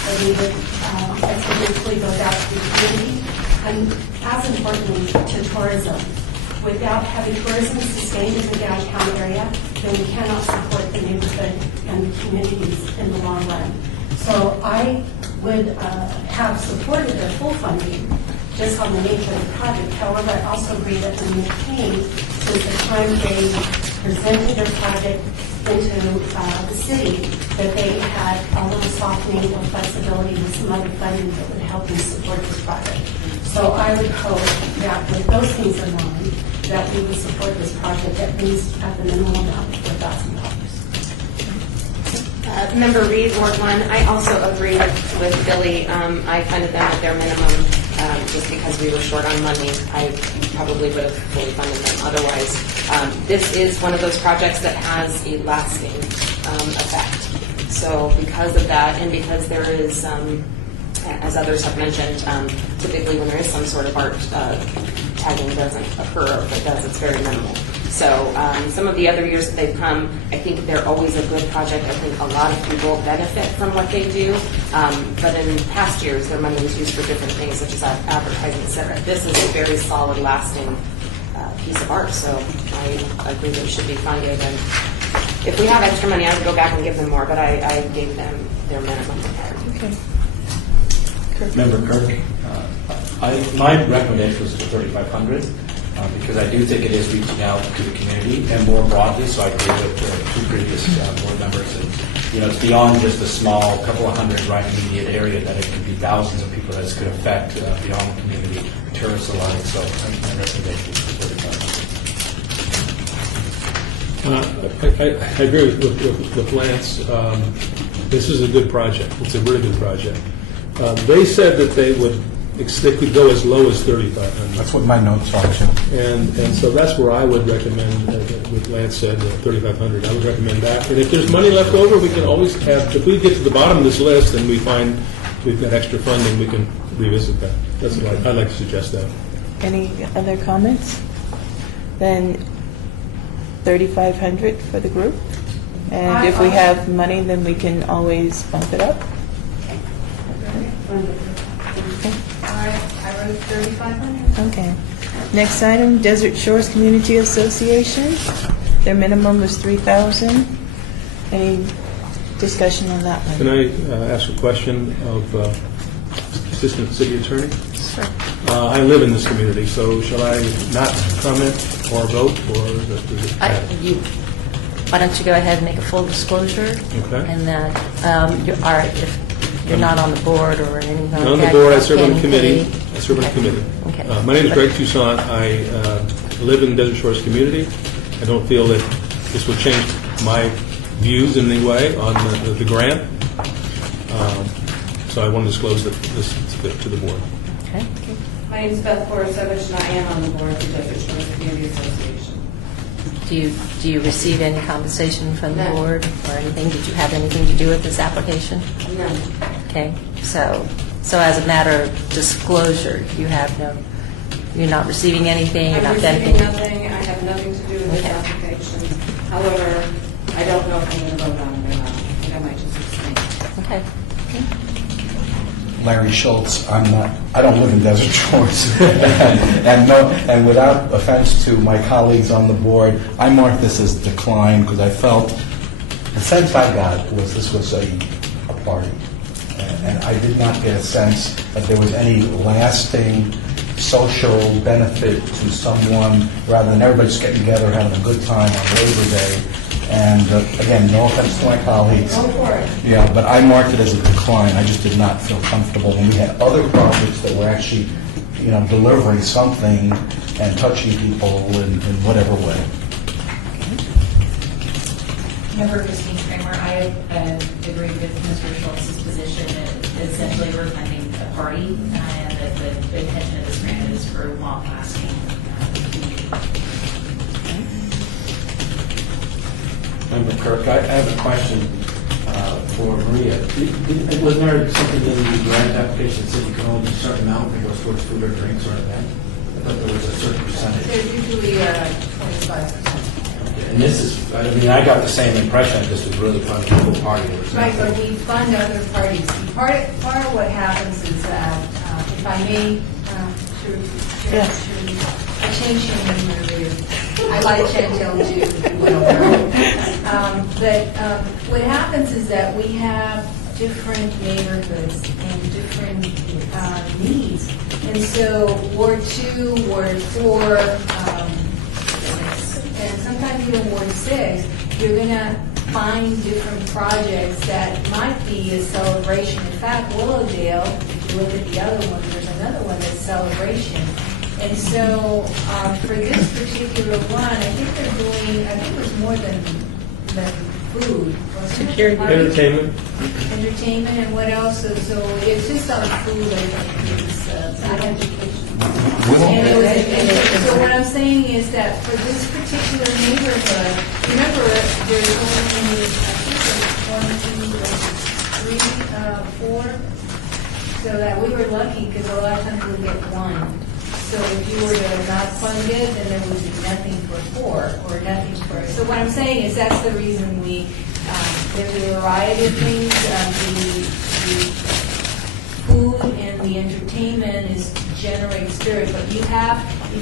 I believe it exponentially goes out to the community, and as importantly, to tourism. Without having tourism sustained in the downtown area, then we cannot support the neighborhood and the communities in the long run. So I would have supported their full funding just on the nature of the project. However, I also agree that when they came, since the time they presented their project into the city, that they had a little softening or flexibility with some other funding that would help them support this project. So I would hope that with those things in mind, that we would support this project at least at the minimum amount of $4,000. Member Reed, Ward 1, I also agree with Billy. I funded them at their minimum just because we were short on money. I probably would have fully funded them otherwise. This is one of those projects that has a lasting effect. So because of that, and because there is, as others have mentioned, typically when there is some sort of art tagging doesn't occur, or if it does, it's very minimal. So some of the other years that they've come, I think they're always a good project. I think a lot of people benefit from what they do. But in past years, their money was used for different things, such as advertising, et cetera. This is a very solid, lasting piece of art. So I agree that it should be funded. And if we have extra money, I would go back and give them more, but I gave them their minimum. Okay. Member Kirk, my recommendation was for $3,500 because I do think it is reaching out to the community and more broadly. So I agree with the two previous board members. And, it's beyond just a small couple of hundred right immediate area, that it could be thousands of people that this could affect beyond the community, tourists alike. So my recommendation is for $3,500. I agree with Lance. This is a good project. It's a really good project. They said that they could go as low as $3,500. That's what my notes are, too. And so that's where I would recommend, what Lance said, $3,500. I would recommend that. And if there's money left over, we can always have, if we get to the bottom of this list and we find we've got extra funding, we can revisit that. That's what I'd like to suggest that. Any other comments? Then 3,500 for the group. And if we have money, then we can always bump it up. All right, I wrote 3,500. Okay. Next item, Desert Shores Community Association. Their minimum was 3,000. Any discussion on that one? Can I ask a question of Assistant City Attorney? Sure. I live in this community, so shall I not comment or vote, or is it? Why don't you go ahead and make a full disclosure? Okay. And that, if you're not on the board or anything like that. On the board, I serve on the can committee. be- I serve on the Okay. committee. Okay. My name is Greg Toussaint. I live in Desert Shores community. I don't feel that this will change my views in any way on the grant. So I want to disclose that this to the board. Okay. My name is Beth Borisovich, and I am on the board of the Desert Shores Community Association. Do you receive any compensation from the No. board or anything? Did you have anything to do with this application? None. Okay, so as a matter of disclosure, you're not receiving anything, you're I'm not receiving benefiting? nothing, I have nothing to do with this Okay. application. However, I don't know if I'm going to vote on it or not. I think I might just abstain. Okay. Larry Schultz, I don't live in Desert Shores. and without offense to my colleagues on the board, I marked this as decline because I felt, the sense I got was this was a party. And I did not get a sense that there was any lasting social benefit to someone rather than everybody just getting together, having a good time on Labor Day. And again, no offense to my colleagues. Go for it. Yeah, but I marked it as a decline. I just did not feel comfortable when we had other projects that were actually, delivering something and touching people in whatever way. Member Christine Kramer, I agree with Mr. Schultz's position that essentially we're funding a party and that the intention of this grant is for long-lasting community. Member Kirk, I have a question for Maria. Wasn't there something in the grant application that said you can only use a certain amount that goes towards food or drinks or event? I thought there was a certain percentage. They're usually 25%. And this is, I got the same impression that this was really funding the whole party. There was Right, nothing- but we fund other parties. Part of what happens is that, if I may, Yes. I changed your name earlier. I like Chantel too, if you will. But what happens is that we have different neighborhoods and different needs. And so Ward 2, Ward 4, and sometimes even Ward 6, you're going to find different projects that might be a celebration. In fact, Willowdale, if you look at the other one, there's another one that's celebration. And so for this particular one, I think it was more than food. wasn't it? Security. Entertainment. Entertainment and what else? So it's just on food, I think, it's education. So what I'm saying is that for this particular neighborhood, remember, there's only, I think there's 1, 2, 3, 4, so that we were lucky because a lot of times we get 1. So if you were to not fund it, then there would be nothing for 4 or nothing for. So what I'm saying is that's the reason there's a variety of things. The food and the entertainment is to generate spirit, but if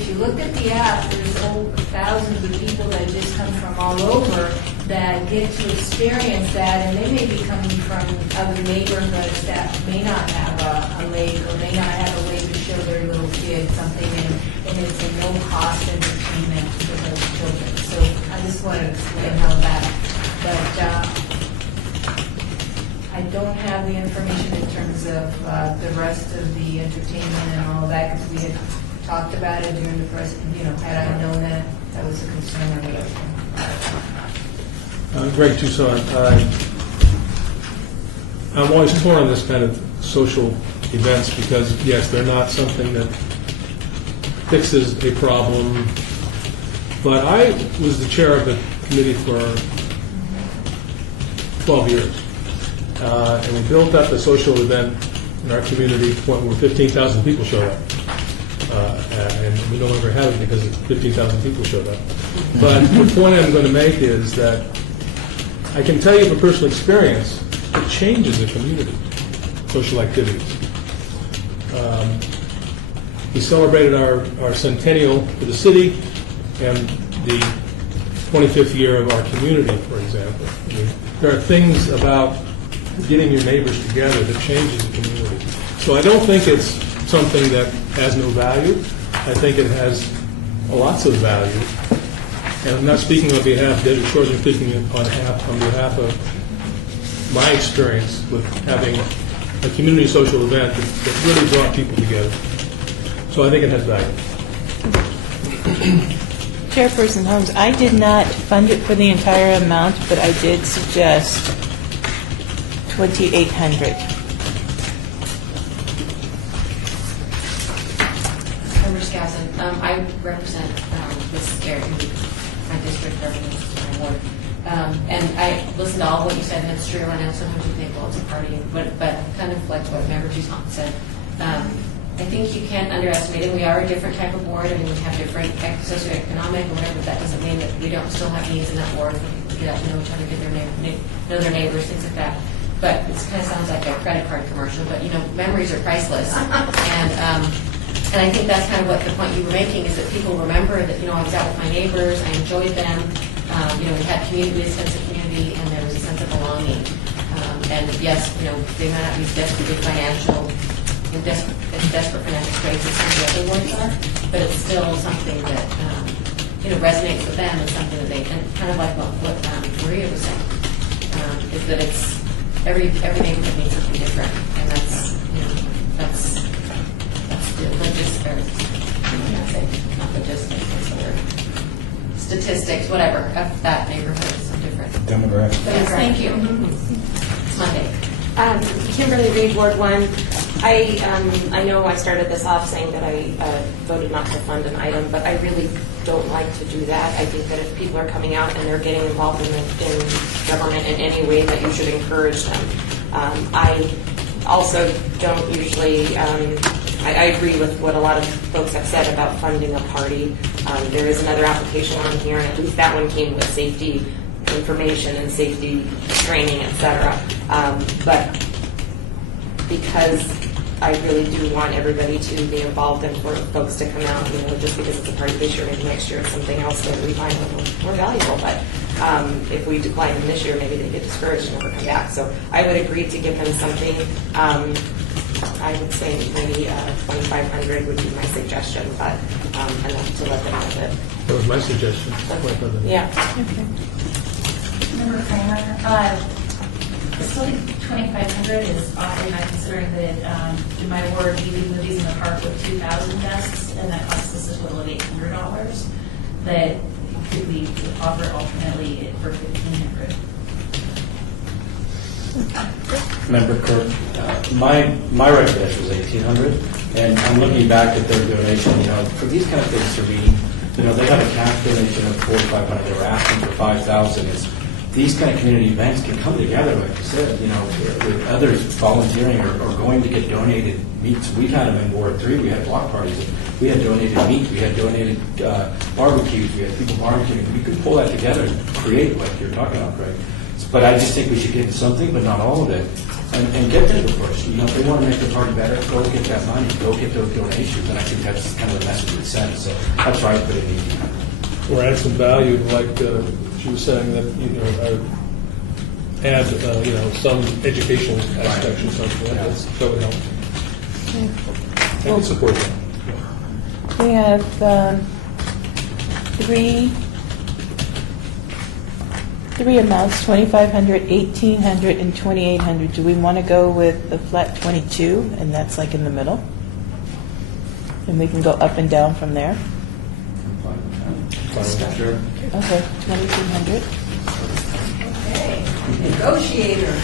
you look at the app, there's thousands of people that just come from all over that get to experience that, and they may be coming from other neighborhoods that may not have a lake or may not have a way to show their little kids something, and it's a no-cost entertainment for those children. So I just want to explain how that, but I don't have the information in terms of the rest of the entertainment and all of that, because we had talked about it during the press, had I known that, that was a concern or whatever. Greg Toussaint, I'm always torn on this kind of social events because, yes, they're not something that fixes a problem, but I was the chair of the committee for 12 years. And we built up a social event in our community to the point where 15,000 people showed up. And we no longer have it because 15,000 people showed up. But the point I'm going to make is that I can tell you from personal experience, it changes the community, social activities. We celebrated our centennial for the city and the 25th year of our community, for example. I mean, there are things about getting your neighbors together that changes the community. So I don't think it's something that has no value. I think it has lots of value. And I'm not speaking on behalf of David Shores, I'm speaking on behalf of my experience with having a community social event that really brought people together. So I think it has value. Chairperson Holmes, I did not fund it for the entire amount, but I did suggest $2,800. Member Skousen, I represent Mrs. Garrett, my district represents my ward. And I listened to all what you said, and it's true. I know sometimes you think, well, it's a party, but kind of like what Member Toussaint said. I think you can't underestimate it. We are a different type of ward. I mean, we have different socioeconomic or whatever, but that doesn't mean that we don't still have needs in that ward for people to get out and know each other, get their know their neighbors, things like that. But it kind of sounds like a credit card commercial, but, you know, memories are priceless. And I think that's kind of what the point you were making is that people remember that, you know, I was out with my neighbors, I enjoyed them, you know, we had community, a sense of community, and there was a sense of belonging. And yes, you know, they might not be desperate financial, desperate financial straits as some of the other wards are, but it's still something that, you know, resonates with them and something that they, and kind of like what Maria was saying, is that it's, every neighborhood needs something different, and that's, you know, that's the statistics, whatever, of that neighborhood is different. Demographics. Yes, thank you. It's Monday. Kimberly Reed, Ward 1. I know I started this off saying that I voted not to fund an item, but I really don't like to do that. I think that if people are coming out and they're getting involved in government in any way, that you should encourage them. I also don't usually, I agree with what a lot of folks have said about funding a party. There is another application on here, and at least that one came with safety information and safety training, etc. But because I really do want everybody to be involved and for folks to come out, you know, just because it's a party this year, maybe next year it's something else that we find a little more valuable. But if we decline them this year, maybe they get discouraged and never come back. So I would agree to give them something. I would say maybe $2,500 would be my suggestion, but enough to let them have it. That was my suggestion. Yeah. Okay. Member Kramer, still think 2,500 is awfully high considering that in my ward, we do movies in the park with 2,000 desks, and that costs us a total of $800. That could we offer alternately for 1,500. Member Kirk, my recommendation was 1,800, and I'm looking back at their donation. You know, for these kind of things to me, you know, they have a cash donation of $4,500. They were asking for 5,000. These kind of community events can come together, like you said. You know, with others volunteering or going to get donated meats. We had them in Ward 3. We had block parties. We had donated meat. We had donated barbecues. We had people barbecuing. We could pull that together and create like you're talking about, Craig. But I just think we should give them something, but not all of it, and get them to push. You know, if they want to make the party better, go get that money, go get those donations, and I think that's kind of the message we send. So that's why I put it in. Or add some value, like she was saying that, you know, add you know, some educational aspects or something. That would help. I can support that. We have three amounts, 2,500, 1,800, and 2,800. Do we want to go with the flat 22, and that's like in the middle? And we can go up and down from there? Sure. Okay, 2,200. Okay, negotiator.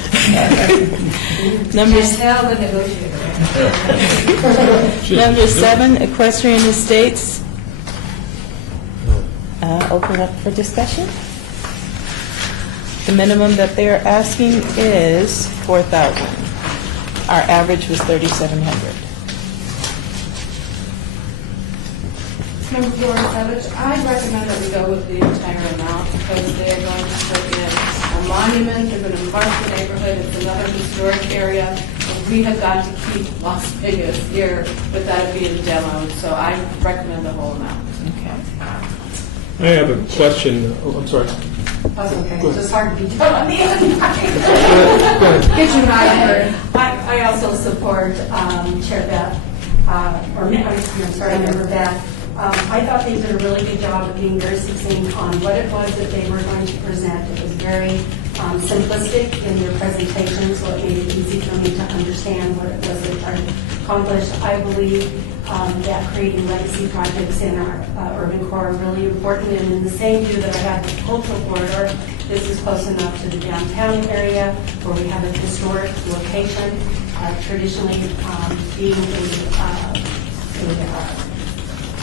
Number Can't tell the negotiator. Number 7, equestrian estates. Open up for discussion. The minimum that they are asking is $4,000. Our average was 3,700. Member Flores-Savage, I recommend that we go with the entire amount because they're going to put in a monument, they're going to mark the neighborhood, it's another historic area, and we have got to keep Las Vegas here without it being demoed, so I recommend the whole amount. Okay. I have a question. Oh, I'm sorry. That's okay, Go it's ahead. just hard to be done on the end. Get you hired. I also support Chair Beth, I'm sorry, Member Beth. I thought they did a really good job of being very succinct on what it was that they were going to present. It was very simplistic in their presentation, so it made it easy for me to understand what it was they were trying to accomplish. I believe that creating legacy projects in our urban core are really important. And in the same view that I had with the cultural corridor, this is close enough to the downtown area where we have a historic location, traditionally being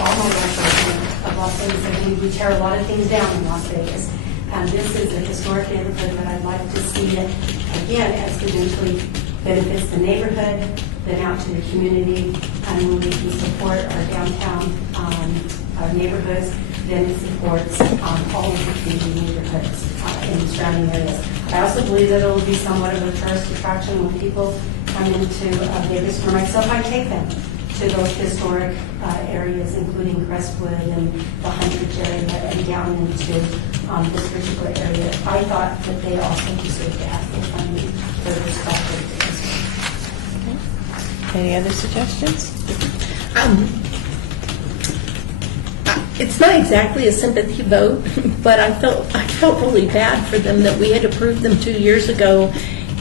of Las Vegas. I believe we tear a lot of things down in Las Vegas. And this is a historic neighborhood that I'd like to see it, again, exponentially benefits the neighborhood, then out to the community, and when we can support our downtown our neighborhoods, then it supports all of the community neighborhoods in the surrounding areas. I also believe that it will be somewhat of a tourist attraction when people come into Vegas. For myself, I take them to those historic areas, including Crestwood and the Hundreds area, and down into this particular area. I thought that they also deserve to have full funding for this project. Any other suggestions? It's not exactly a sympathy vote, but I felt really bad for them that we had approved them 2 years ago,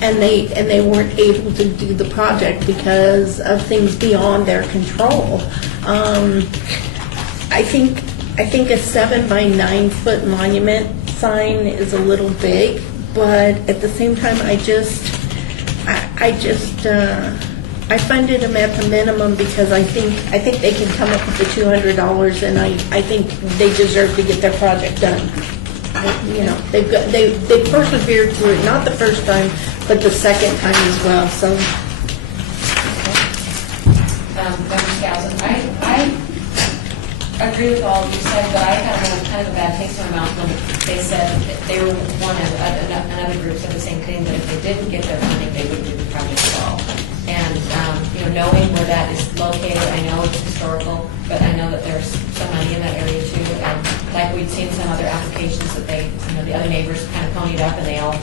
and they weren't able to do the project because of things beyond their control. I think a 7 by 9 foot monument sign is a little big, but at the same time, I funded them at the minimum because I think they can come up with the $200, and I think they deserve to get their project done. You know, they persevered through it, not the first time, but the second time as well. So, Member Skousen, I agree with all you said, but I had kind of a bad taste in my mouth when they said that they were one of another group said the same thing, that if they didn't get their funding, they wouldn't do the project at all. And knowing where that is located, I know it's historical, but I know that there's some money in that area too. And like we'd seen some other applications that the other neighbors kind of ponied up and they all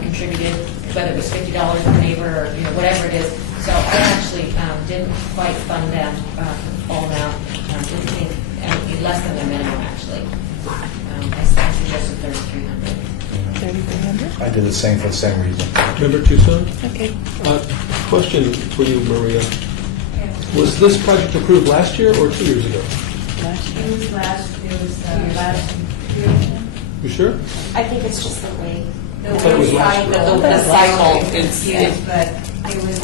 contributed, whether it was $50 per neighbor or whatever it is. So I actually didn't quite fund them full amount. Didn't think less than the minimum actually. I suggested 3,300. 3,300? I did the same for the same reason. Member Tucson? Okay. Question for you, Maria. Was this project approved last year or 2 years ago? Last year. It was last year. You sure? I think it's just the way. The thought it was last year. The cycle is, but it was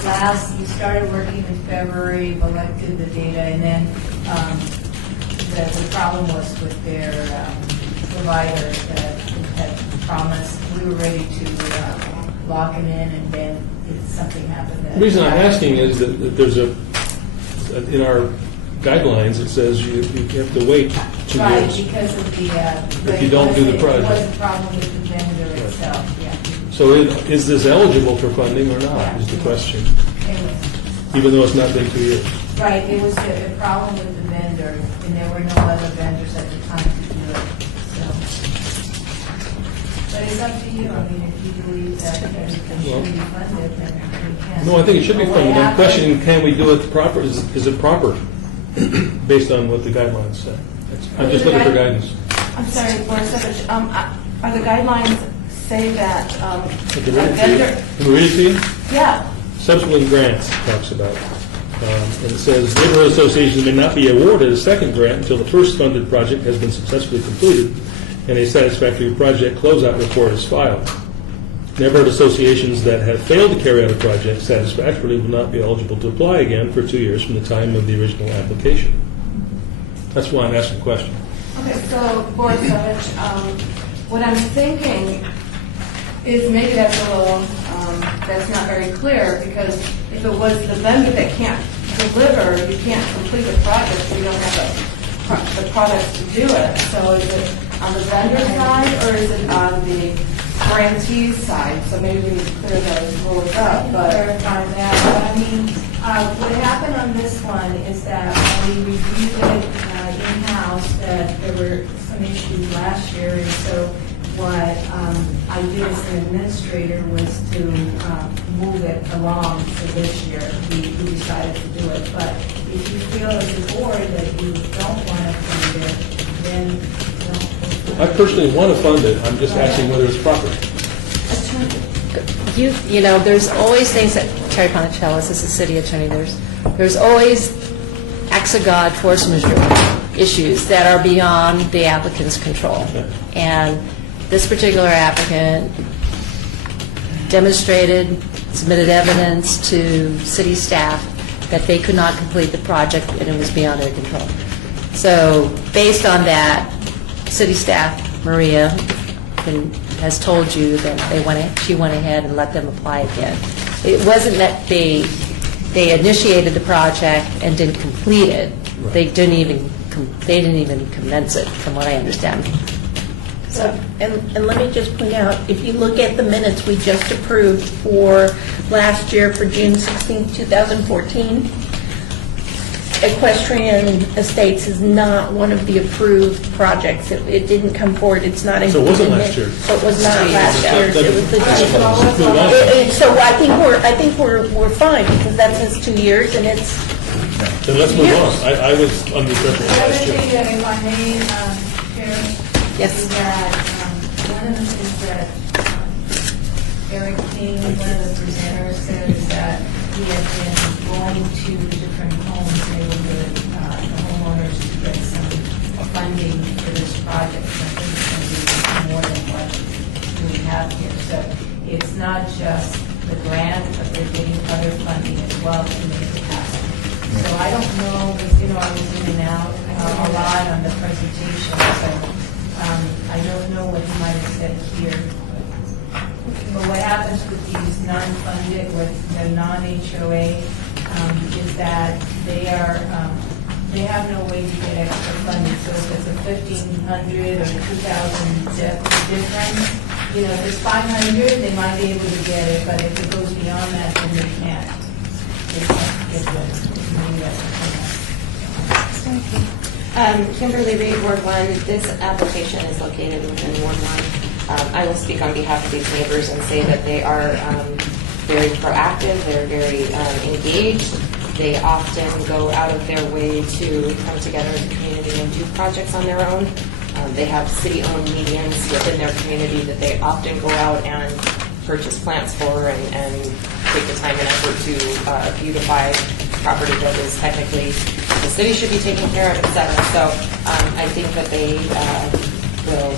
you started working in February, collected the data, and then the problem was with their provider that had promised. We were ready to lock them in, and then something happened. The reason I'm asking is that there's in our guidelines, it says you have to wait 2 Right, years. because of the... If you don't do the project. It was a problem with the vendor itself, yeah. So is this eligible for funding or not, is the question, even though it's not been 2 years? Right, it was a problem with the vendor, and there were no other vendors at the time to do it, so. But it's up to you, I mean, if you believe that everything should be funded, then we can. No, I think it should be funded. I'm questioning, can we do it proper? Is it proper based on what the guidelines say? I'm just looking for guidance. I'm sorry, Board Secretary, are the guidelines say that a Can we read it to you? vendor... Can we read it to you? Yeah. Subsequent grants talks about. And it says, neighborhood associations may not be awarded a second grant until the first funded project has been successfully completed and a satisfactory project closeout report is filed. Neighborhood associations that have failed to carry out a project satisfactorily will not be eligible to apply again for 2 years from the time of the original application. That's why I'm asking the question. Okay, so, Board Savage, what I'm thinking is maybe that's a little that's not very clear, because if it was the vendor that can't deliver, you can't complete a project, so you don't have the products to do it. So is it on the vendor side, or is it on the grantee's side? So maybe we need to clear those rules up, but. Clarify that. I mean, what happened on this one is that when we reviewed it in-house, that there were some issues last year, and so what I did as an administrator was to move it along to this year. We decided to do it, but if you feel as a board that you don't want to fund it, then, you know. I personally want to fund it, I'm just asking whether it's proper. You know, there's always things that, Terry Ponticellis is the city attorney, there's always acts of God, force majeure issues that are beyond the applicant's control. And this particular applicant demonstrated, submitted evidence to city staff that they could not complete the project and it was beyond their control. So based on that, city staff, Maria, has told you that she went ahead and let them apply again. It wasn't that they initiated the project and didn't complete it. Right. They didn't even commence it, from what I understand. So, and let me just point out, if you look at the minutes we just approved for last year, for June 16, 2014, Equestrian Estates is not one of the approved projects. It didn't come forward. It's not. So it wasn't last year. So it was not last year. It was the. Move on. So I think we're fine, because that's since 2 years, and it's. Then let's move on. I was under the impression The other last year. thing that if I may, Chair, Yes. is that one of the things that Eric King, one of the presenters, said is that he had been going to different homes, neighborhood, the homeowners to get some funding for this project. So I think it's going to be more than what we have here. So it's not just the grant, but they're getting other funding as well to make it happen. So I don't know, because, you know, I was in and out a lot on the presentation, so I don't know what he might have said here. But what happens with these non-funded, with the non-HOA, is that they have no way to get extra funding. So if it's a $1,500 or $2,000 difference, you know, if it's $500, they might be able to get it, but if it goes beyond that, then they can't. They can't get the money that's Kimberly Reed, Ward 1. This application is located within Ward 1. I will speak on behalf of these neighbors and say that they are very proactive, they're very engaged. They often go out of their way to come together as a community and do projects on their own. They have city-owned medians within their community that they often go out and purchase plants for and take the time and effort to beautify property that is technically the city should be taking care of, et cetera. So I think that they will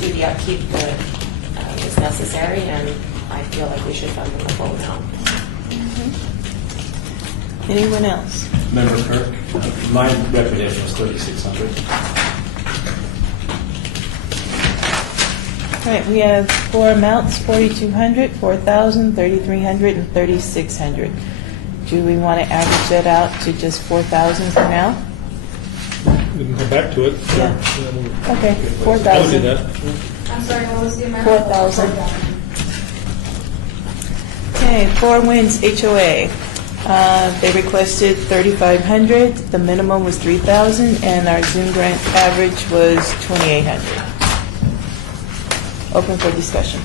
do the upkeep that is necessary, and I feel like we should fund them the full amount. Anyone else? Member Kirk, my recommendation was 3,600. All right, we have four amounts, 4,200, 4,000, 3,300, and 3,600. Do we want to average that out to just 4,000 for now? We can come back to it. Yeah. Okay, I would do 4,000. that. I'm sorry, what was the amount? 4,000. Okay, Four Winds HOA. They requested 3,500. The minimum was 3,000, and our Zoom grant average was 2,800. Open for discussion.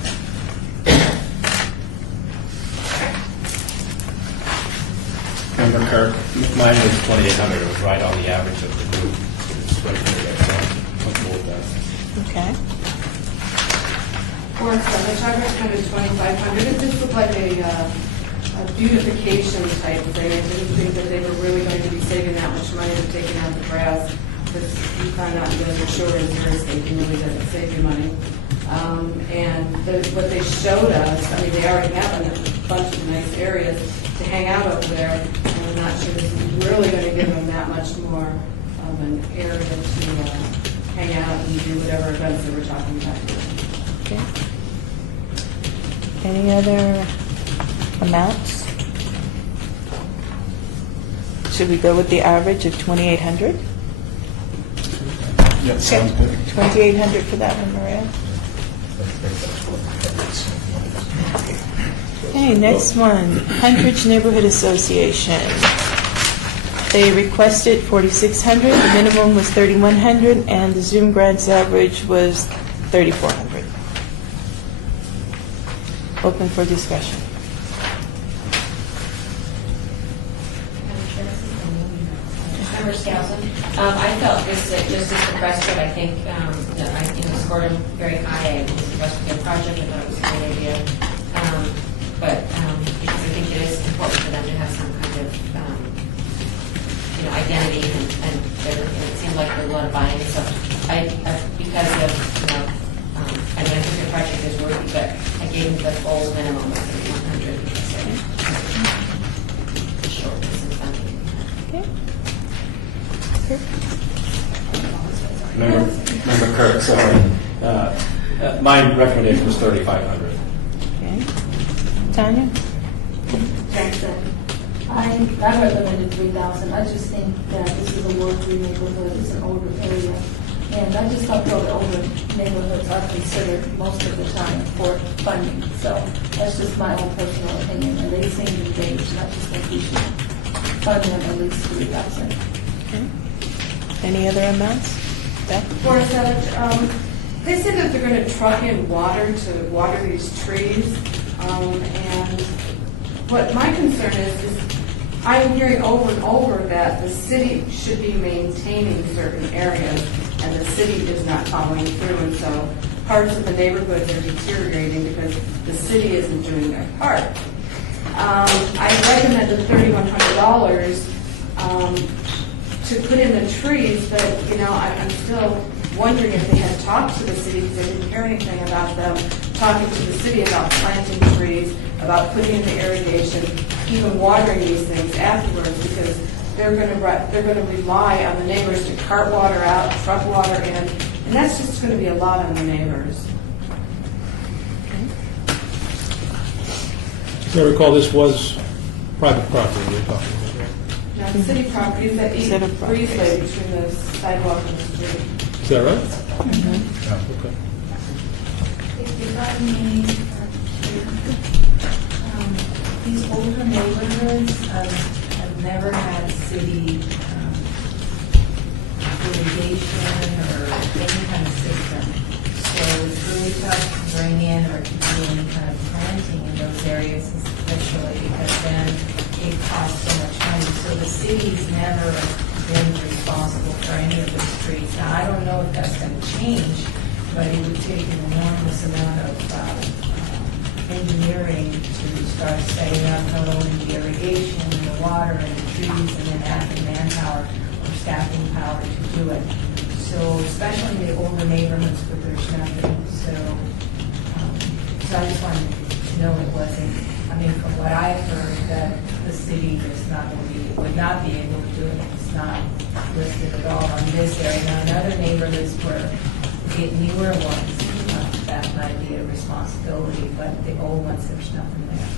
Member Kirk, mine was 2,800. It was right on the average of the group. It's right there. So I'm comfortable with that. Okay. Or the charter kind of 2,500. It just looked like a beautification type thing. I didn't think that they were really going to be saving that much money to taking out the grass. Because you found out the other shore is irritating, really doesn't save you money. What they showed us, I mean, they already have a bunch of nice areas to hang out over there, and I'm not sure this is really going to give them that much more of an area to hang out and do whatever events they were talking about. Okay. Any other amounts? Should we go with the average of 2,800? Yeah, sounds good. 2,800 for that one, Maria? Okay, next one, Huntridge Neighborhood Association. They requested 4,600, the minimum was 3,100, and the Zoom grants average was 3,400. Open for discussion. Member Skousen, I felt just as impressed, but I think, I scored them very high. I was impressed with their project. I thought it was a great idea. Because I think it is important for them to have some kind of, identity and it seemed like there was a lot of buy-in. So because of, I think their project is worthy, but I gave them the full minimum of 3,100 because of shortness and funding. Okay. Member Kirk, sorry. My recommendation was 3,500. Okay. Tanya? Jackson. I recommended 3,000. I just think that this is a work-free neighborhood. It's an older area. And I just don't feel the older neighborhoods are considered most of the time for funding. So that's just my own personal opinion. And they seem engaged. I just think we should fund them at least 3,000. Okay. Any other amounts? Beth? For Savage, they say that they're going to truck in water to water these trees. And what my concern is I'm hearing over and over that the city should be maintaining certain areas, and the city is not following through, and so parts of the neighborhoods are deteriorating because the city isn't doing their part. I recommended $3,100 to put in the trees, but I'm still wondering if they had talked to the city, because I didn't hear anything about them talking to the city about planting trees, about putting in the irrigation, even watering these things afterwards, because they're going to rely on the neighbors to cart water out, truck water in, and that's just going to be a lot on the neighbors. As I recall, this was private property we were talking about, right? Now, the city properties that eat breezeway between the sidewalk and the street. Is that right? Mm-hmm. Okay. If I may, these older neighborhoods have never had city irrigation or any kind of system. So it's really tough to bring in or to do any kind of planting in those areas, especially because then it costs so much money. So the city's never been responsible for any of the streets. Now, I don't know if that's going to change, but it would take an enormous amount of engineering to start setting up not only the irrigation and the water and the trees, and then add the manpower or staffing power to do it. So especially in the older neighborhoods where there's nothing. So I just wanted to know it wasn't, from what I've heard, that the city is not going to be, would not be able to do it. It's not listed at all on this area. Now, in other neighborhoods where the newer ones, that might be a responsibility, but the old ones, there's nothing there.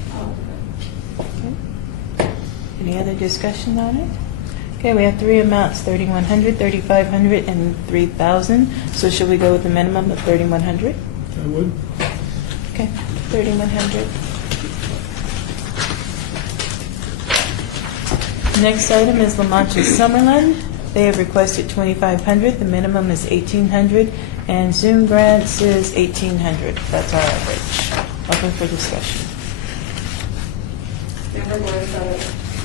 Okay. Any other discussion on it? Okay, we have three amounts, 3,100, 3,500, and 3,000. So should we go with the minimum of 3,100? I would. Okay, 3,100. Next item is La Mancha Summerlin. They have requested 2,500. The minimum is 1,800, and Zoom grants is 1,800. That's our average. Open for discussion.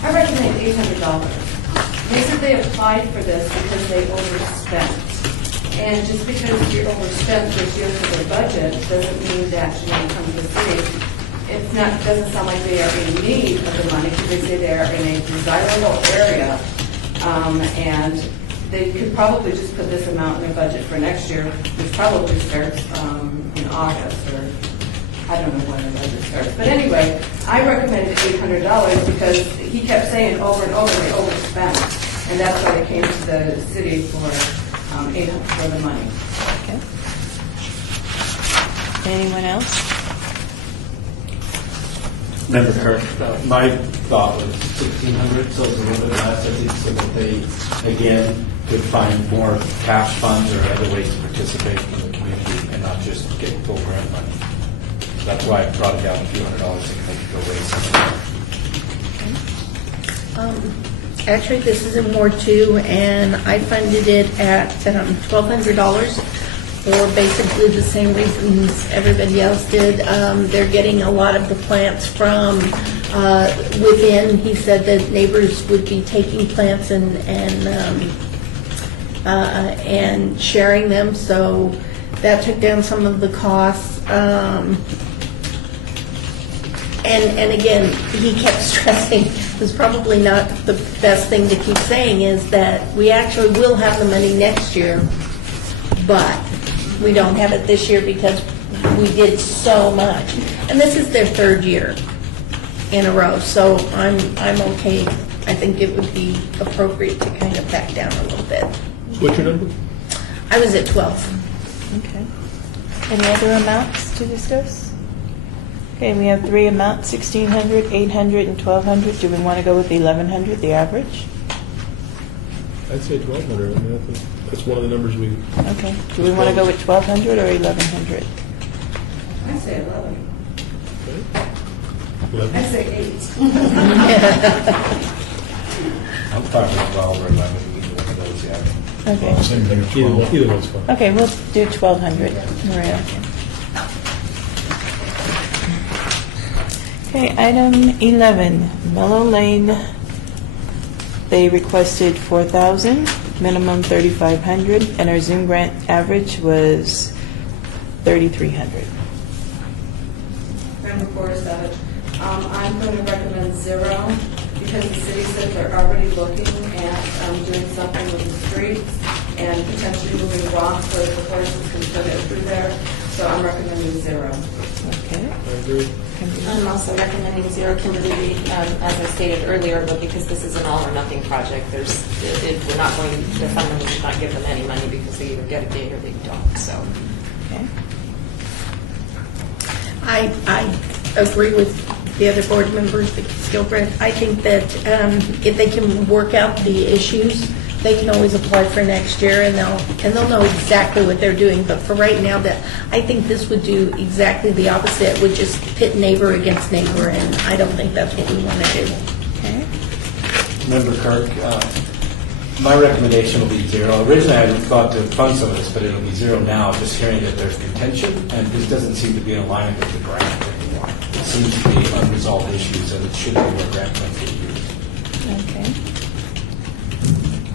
I recommend $800. They said they applied for this because they overspent. And just because you overspent this year for their budget doesn't mean that you don't come to the city. It doesn't sound like they are in need of the money, because they say they are in a desirable area. And they could probably just put this amount in their budget for next year, which probably starts in August, or I don't know when their budget starts. But anyway, I recommended $800 because he kept saying over and over they overspent. And that's why they came to the city for $800 for the money. Okay. Anyone else? Member Kirk, my thought was 1,600, so it's a little bit less, I think, so that they, again, could find more cash funds or other ways to participate in the community and not just get full grant money. So that's why I brought it down a few $100 so they could go raise something. Actually, this is in Ward 2, and I funded it at $1,200 for basically the same reasons everybody else did. They're getting a lot of the plants from within. He said that neighbors would be taking plants and sharing them, so that took down some of the costs. And again, he kept stressing, it was probably not the best thing to keep saying, is that we actually will have the money next year, but we don't have it this year because we did so much. And this is their third year in a row, so I'm okay. I think it would be appropriate to kind of back down a little bit. What's your number? I was at 12. Okay. Any other amounts to discuss? Okay, we have three amounts, 1,600, 800, and 1,200. Do we want to go with the 1,100, the average? I'd say 1,200. I mean, that's one of the numbers we... Okay. Do we want to go with 1,200 or 1,100? I say 11. 11? I say 8. I'm fine with 12 or 11, either one of those, yeah. Okay. Same thing, 12. Either one's fine. Okay, we'll do 1,200. Maria. Okay, item 11, Mellow Lane. They requested 4,000, minimum 3,500, and our Zoom grant average was 3,300. Member Porter, I'm going to recommend 0 because the city said they're already looking at doing something with the streets and potentially moving rocks so that the horses can put it through there. So I'm recommending 0. Okay. I agree. I'm also recommending 0, Kimberly Reed, as I stated earlier, but because this is an all-or-nothing project, we're not going, the fund, we should not give them any money because they either get a gate or they don't, so. Okay. I agree with the other board members, Vicki Skilbreth. I think that if they can work out the issues, they can always apply for next year, and they'll know exactly what they're doing. But for right now, that I think this would do exactly the opposite. It would just pit neighbor against neighbor, and I don't think that's what we want to do. Okay. Member Kirk, my recommendation will be 0. Originally, I thought to fund some of this, but it'll be 0 now, just hearing that there's contention, and this doesn't seem to be in alignment with the grant anymore. It seems to be unresolved issues, and it should be where grant funds get used. Okay.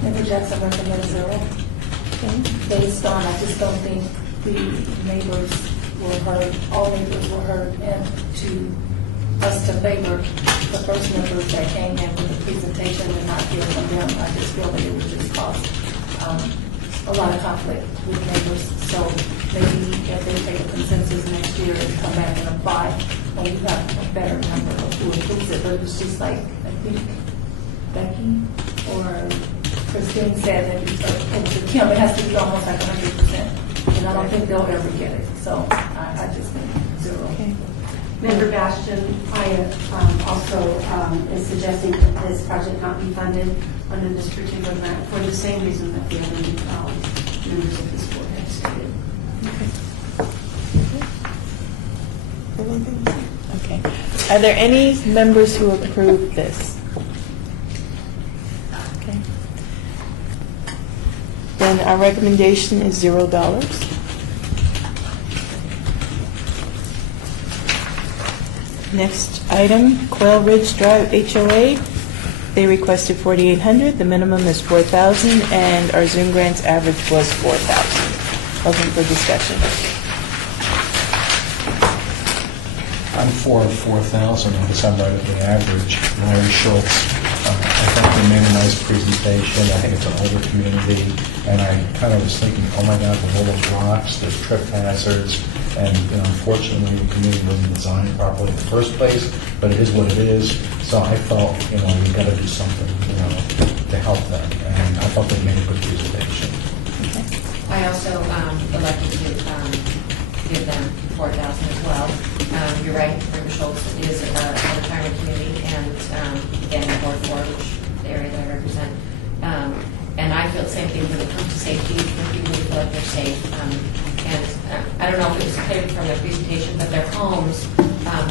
Member Jackson recommends 0. Okay. Based on, I just don't think the neighbors were heard, all neighbors were heard, and to us to favor the first members that came in with the presentation and not hear from them, I just feel that it would just cause a lot of conflict with neighbors. So maybe if they take a consensus next year and come back and apply, when you have a better number of who approves it. But it's just like, I think Becky or Christine said that Kim, it has to be almost like 100%. And I don't think they'll ever get it. So I just think 0. Okay. Member Bastian, I also is suggesting that this project not be funded under this particular grant for the same reason that the other members of this board have stated. Okay. Are there any members who approve this? Okay. Then our recommendation is $0. Next item, Quail Ridge Drive HOA. They requested 4,800. The minimum is 4,000, and our Zoom grants average was 4,000. Open for discussion. I'm for 4,000 because I'm right at the average. Larry Schultz, I think they made a nice presentation. I think it's an older community, and I kind of was thinking, oh my God, with all those rocks, there's trip hazards, and unfortunately the community wasn't designed properly in the first place, but it is what it is. So I felt, we've got to do something, to help them, and I thought they made a good presentation. I also elected to give them 4,000 as well. You're right, Member Schultz is a retirement community, and again, Ward 4, which is the area that I represent. And I feel the same thing when it comes to safety, when people feel like they're safe. And I don't know if it was clear from their presentation, but their homes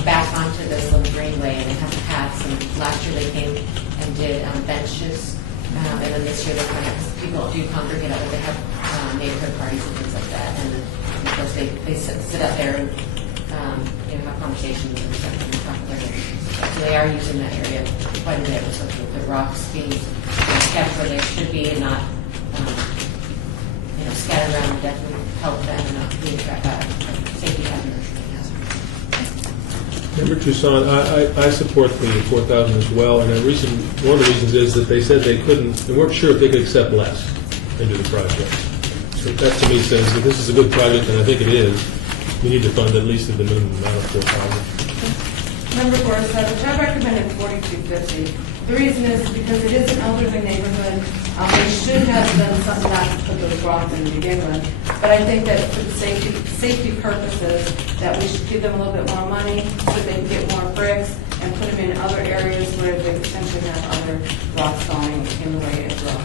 back onto this little greenway, and they have paths. And last year they came and did benches, and then this year they're kind of, people do congregate out there, they have neighborhood parties and things like that. And then, of course, they sit out there and have conversations and stuff and talk with their neighbors. So they are using that area quite a bit, so the rocks being kept where they should be and not scattered around would definitely help them and not be a safety hazard. Member Toussaint, I support the 4,000 as well, and one of the reasons is that they said they weren't sure if they could accept less and do the project. So that to me says that this is a good project, and I think it is. We need to fund at least at the minimum amount of 4,000. Member Gorsuch, I recommended 4,250. The reason is because it is an elderly neighborhood. They should have done something not to put those rocks in to begin with. But I think that for the safety purposes, that we should give them a little bit more money so that they can get more bricks and put them in other areas where they potentially have other rocks falling in the way as well.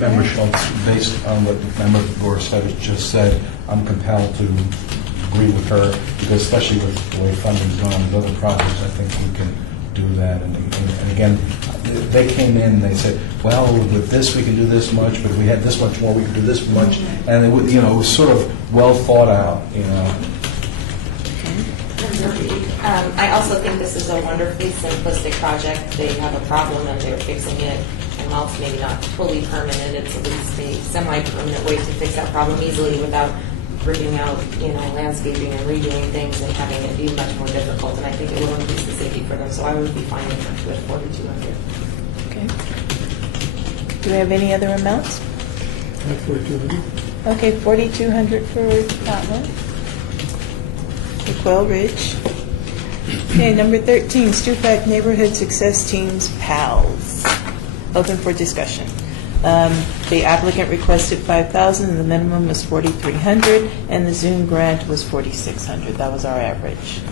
Member Schultz, based on what Member Gorsuch just said, I'm compelled to agree with her, because especially with the way funding's gone with other projects, I think we can do that. And again, they came in and they said, well, with this we can do this much, but if we had this much more, we could do this much. And it was sort of well thought out, I also think this is a wonderfully simplistic project. They have a problem and they're fixing it. And while it's maybe not fully permanent, it's at least a semi-permanent way to fix that problem easily without ripping out, landscaping and redoing things and having it be much more difficult. And I think it will increase the safety for them. So I would be fine with 4,200. Okay. Do we have any other amounts? 4,200. Okay, 4,200 for that one. For Quail Ridge. Okay, number 13, Stupak Neighborhood Success Teams, PALS. Open for discussion. The applicant requested 5,000, and the minimum was 4,300, and the Zoom grant was 4,600. That was our average.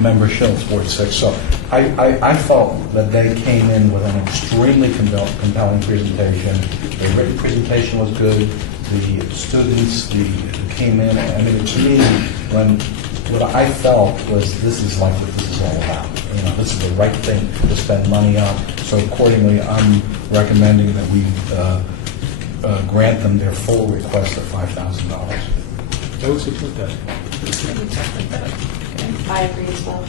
Member Schultz, Ward 6. So I felt that they came in with an extremely compelling presentation. The written presentation was good. The students came in. I mean, to me, what I felt was this is like what this is all about. This is the right thing to spend money on. So accordingly, I'm recommending that we grant them their full request of $5,000. I would support that. I agree as well.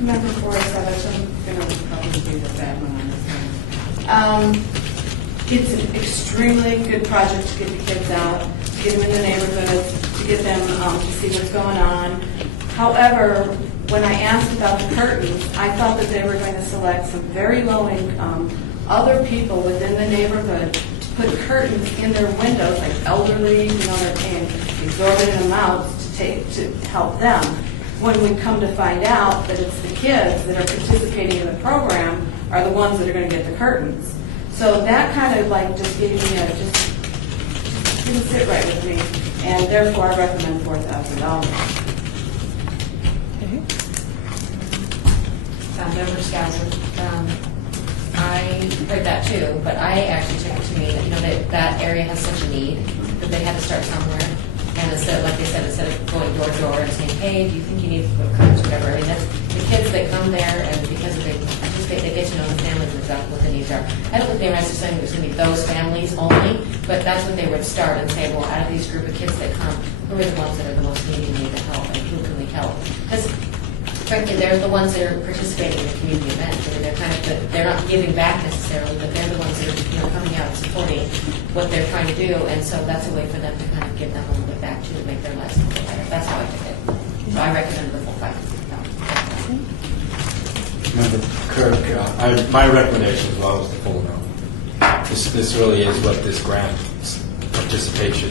Member 407, I'm going to probably do the bad one on this one. It's an extremely good project to get the kids out, to get them in the neighborhoods, to get them to see what's going on. However, when I asked about the curtains, I thought that they were going to select some very low-income, other people within the neighborhood to put curtains in their windows, like elderly, they're paying exorbitant amounts to help them. When we come to find out that it's the kids that are participating in the program are the ones that are going to get the curtains. So that kind of just gave me just didn't sit right with me, and therefore I recommend $4,000. Member Scouser, I heard that too, but I actually took it to mean that that area has such a need that they had to start somewhere. And instead, like they said, instead of going door to door and saying, hey, do you think you need to put curtains, whatever, I mean, that's the kids that come there, and because they participate, they get to know the families and exactly what the needs are. I don't think they were necessarily saying it was going to be those families only, but that's what they would start and say, well, out of these group of kids that come, who are the ones that are the most needy, need the help, and who can we help? Because frankly, they're the ones that are participating in the community event. I mean, they're not giving back necessarily, but they're the ones that are coming out and supporting what they're trying to do, and so that's a way for them to kind of give them a little bit back to make their lives a little better. That's how I took it. So I recommend the full $5,000. Member Kirk, my recommendation as well is the full amount. This really is what this grant participation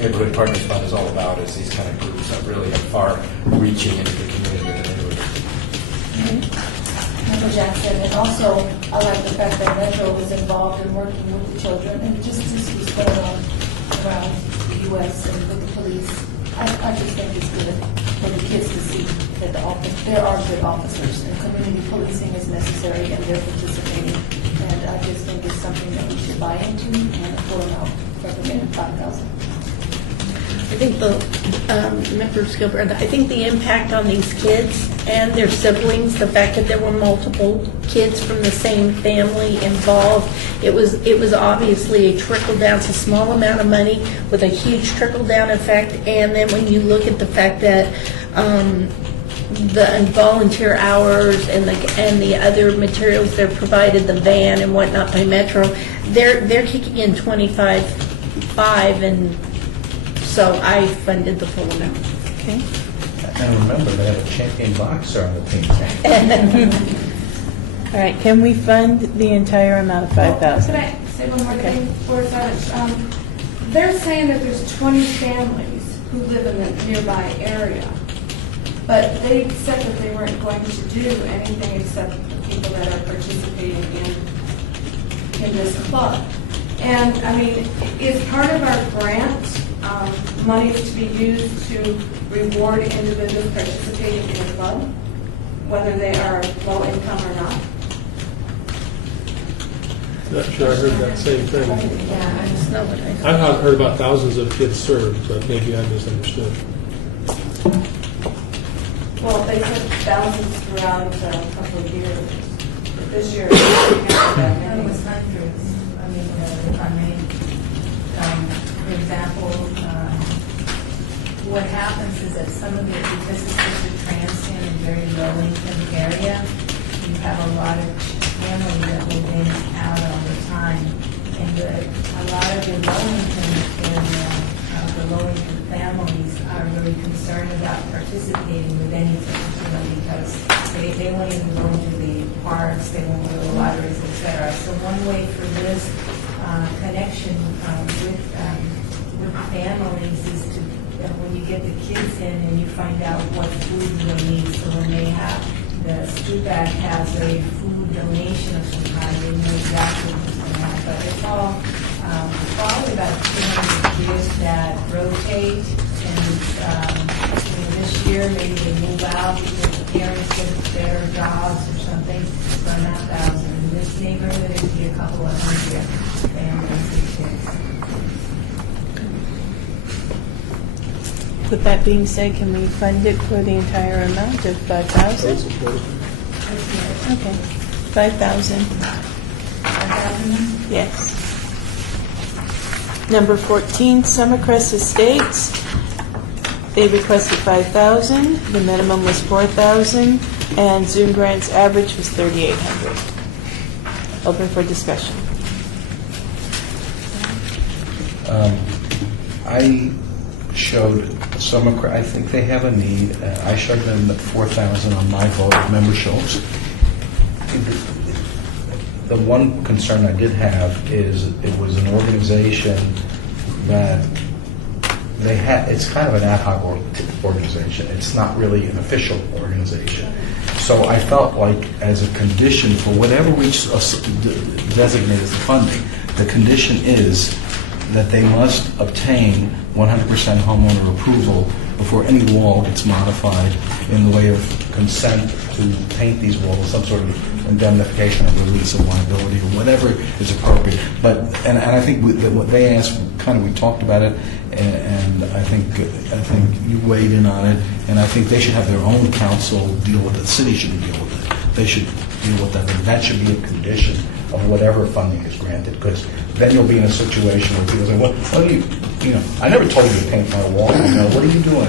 Neighborhood Partners Fund is all about, is these kind of groups that really are far reaching into the community and the neighborhood. Member Jackson, and also I like the fact that Metro was involved in working with the children, and just to see what's going on around the U.S. and with the police I just think it's good for the kids to see that there are good officers, and community policing is necessary, and they're participating. And I just think it's something that we should buy into and a full amount, recommended 5,000. I think Member Skilbert, I think the impact on these kids and their siblings, the fact that there were multiple kids from the same family involved, it was obviously a trickle down. It's a small amount of money with a huge trickle down effect. And then when you look at the fact that the volunteer hours and the other materials they're provided, the van and whatnot by Metro, they're kicking in $25,500, and so I funded the full amount. Okay. And remember, they have a champion boxer on the team. All right, can we fund the entire amount of 5,000? Can I say one more thing before Savage? They're saying that there's 20 families who live in the nearby area, but they said that they weren't going to do anything except the people that are participating in this club. And, I mean, is part of our grant money to be used to reward individuals participating in the club, whether they are low income or not? Not sure I heard that same thing. Yeah, That's not what I heard. I've heard about thousands of kids served, but maybe I misunderstood. Well, they said thousands throughout a couple of years. This year, it was hundreds. I mean, if I may, for example, What happens is that some of it, because it's such a transient and very low-income area, you have a lot of families that move in and out all the time. And a lot of the low-income families are really concerned about participating with anything, because they won't even go into the parks, they won't go to the lotteries, etc. So one way for this connection with families is to, when you get the kids in and you find out what food they'll need, so when they have, the street bag has a food donation of some kind, they know exactly what's going to happen. But it's all probably about 200 kids that rotate, and this year maybe they move out because the parents get better jobs or something, so not 1,000. In this neighborhood, it'd be a couple of hundred families and kids. With that being said, can we fund it for the entire amount of 5,000? Okay, 5,000. Yes. Number 14, Summercrest Estates. They requested 5,000. The minimum was 4,000, and Zoom Grant's average was 3,800. Open for discussion. I showed Summercrest, I think they have a need. I showed them the 4,000 on my vote of Member Schultz. The one concern I did have is it was an organization that they had, it's kind of an ad hoc organization. It's not really an official organization. So I felt like as a condition for whatever we designate as the funding, the condition is that they must obtain 100% homeowner approval before any wall gets modified in the way of consent to paint these walls, some sort of indemnification or release of liability or whatever is appropriate. But and I think that what they asked, kind of we talked about it, and I think you weighed in on it, and I think they should have their own council deal with it. The city shouldn't deal with it. They should deal with that, and that should be a condition of whatever funding is granted, because then you'll be in a situation where people say, well, what do you know, I never told you to paint my wall. What are you doing?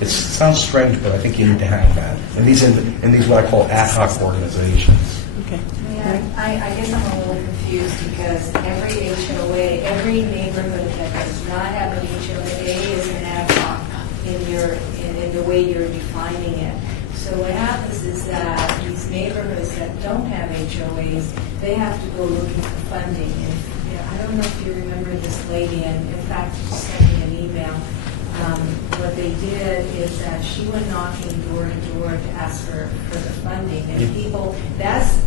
It sounds strange, but I think you need to have that in these what I call ad hoc organizations. Okay. Yeah, I guess I'm a little confused because every HOA, every neighborhood that does not have an HOA is an ad hoc in the way you're defining it. So what happens is that these neighborhoods that don't have HOAs, they have to go looking for funding. And I don't know if you remember this lady, and in fact, she sent me an email. What they did is that she went knocking door to door to ask for the funding, and people, that's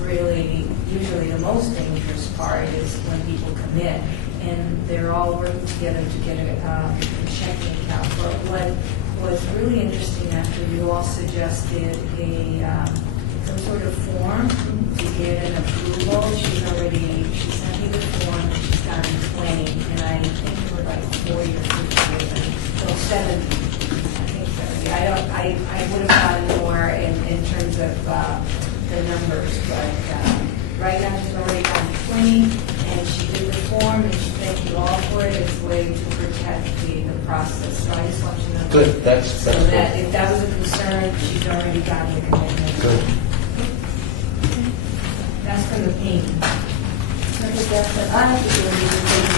really usually the most dangerous part is when people come in. and they're all working together to get a checking account. But what was really interesting after you all suggested some sort of form to get an approval. She sent me the form, and she started planning, and I think it was like 40 or 50, so 70. I think 70. I would have gotten more in terms of the numbers, but right now she's already gotten 20, and she did the form, and she thanked you all for it. It's a way to protect the process. So I just want you to know. Good, that's so that if that was a concern, she's already gotten the commitment. Good. That's from the paint. Mrs. Jackson, I have to do a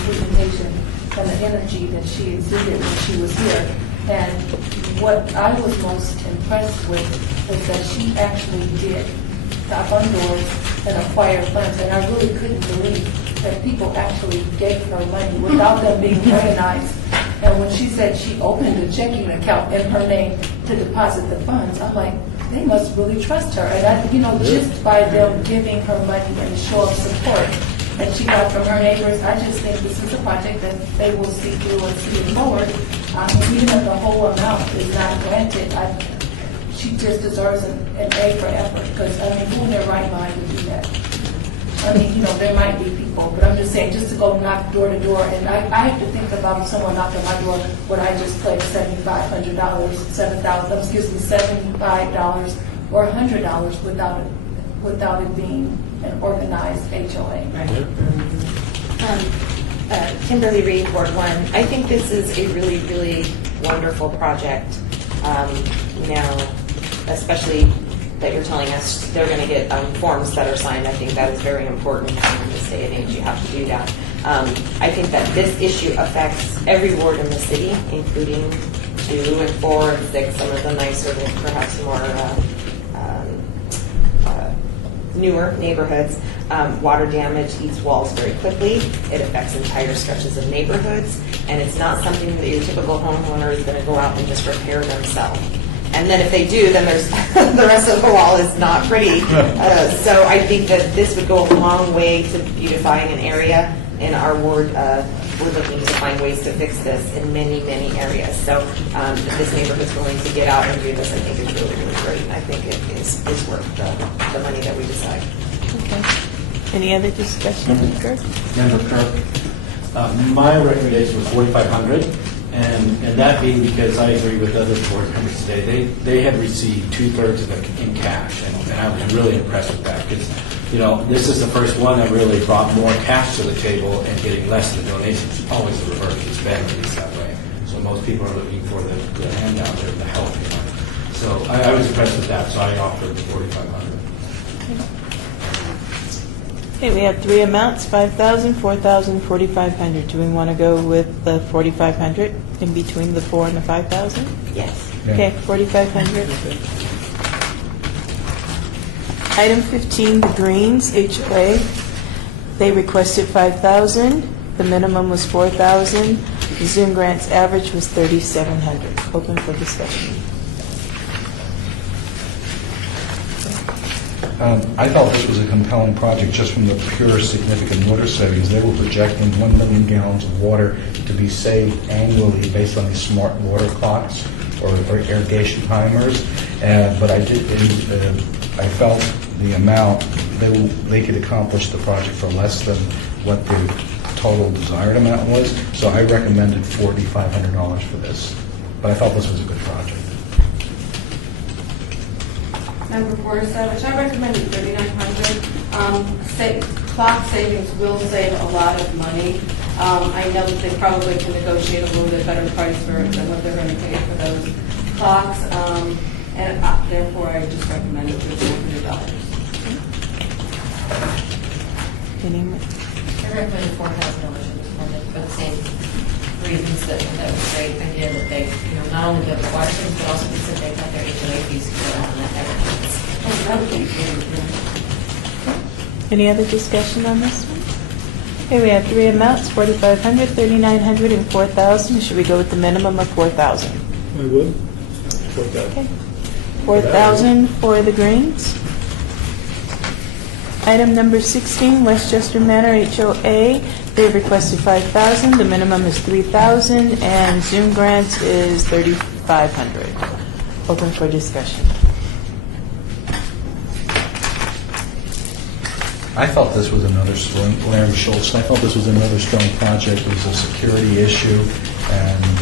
presentation on the energy that she exhibited when she was here. And what I was most impressed with was that she actually did knock on doors and acquire funds. And I really couldn't believe that people actually gave her money without them being organized. And when she said she opened a checking account in her name to deposit the funds, I'm like, they must really trust her. And just by them giving her money and a show of support that she got from her neighbors, I just think this is a project that they will see through and see it forward. Even if the whole amount is not granted, she just deserves an A for effort, because, who in their right mind would do that? There might be people, but I'm just saying, just to go knock door to door, and I have to think about someone knocking my door when I just pledged $7,500, $75 or $100 without it being an organized HOA. Kimberly Reed, Ward 1. I think this is a really, really wonderful project. Especially that you're telling us they're going to get forms that are signed. I think that is very important in this day and age. You have to do that. I think that this issue affects every ward in the city, including 2 and 4 and 6, some of the nicer, perhaps more newer neighborhoods. Water damage eats walls very quickly. It affects entire stretches of neighborhoods, and it's not something that your typical homeowner is going to go out and just repair themselves. And then if they do, then there's the rest of the wall is not pretty. So I think that this would go a long way to beautifying an area. In our ward, we're looking to find ways to fix this in many, many areas. So if this neighborhood's willing to get out and do this, I think is really, really great. And I think it is worth the money that we decide. Okay. Any other discussion, Kirk? Member Kirk, my recommendation was $4,500. And that being because I agree with other board members today, they had received 2/3 of it in cash, and I was really impressed with that because, this is the first one that really brought more cash to the table and getting less in the donations. It's always the reverse. It's been at least that way. So most people are looking for the handout or the help. So I was impressed with that, so I offered the $4,500. Okay, we have 3 amounts, $5,000, $4,000, $4,500. Do we want to go with the $4,500 in between the 4 and the 5,000? Yes. Okay, $4,500. Item 15, the Greens, HOA. They requested $5,000. The minimum was $4,000. The Zoom grants average was $3,700. Open for discussion. I felt this was a compelling project just from the pure significant water savings. They were projecting 1 million gallons of water to be saved annually based on these smart water clocks or irrigation timers. But I felt the amount, they could accomplish the project for less than what the total desired amount was. So I recommended $4,500 for this. But I felt this was a good project. Member Borsavich, I recommended $3,900. Clock savings will save a lot of money. I know that they probably can negotiate a little bit better price than what they're going to pay for those clocks, and therefore I just recommended $3,900. I recommended $4,000 for the same reasons that was great idea that they, not only get the water things, but also because they've got their HOA fees to go out and that Any other discussion on this one? Okay, we have 3 amounts, $4,500, $3,900, and $4,000. Should we go with the minimum of $4,000? I would. $4,000. Okay. $4,000 for the Greens. Item number 16, Westchester Manor HOA. They've requested $5,000. The minimum is $3,000, and Zoom grant is $3,500. Open for discussion. I thought this was another strong, Larry Schultz, I thought this was another strong project. It was a security issue, and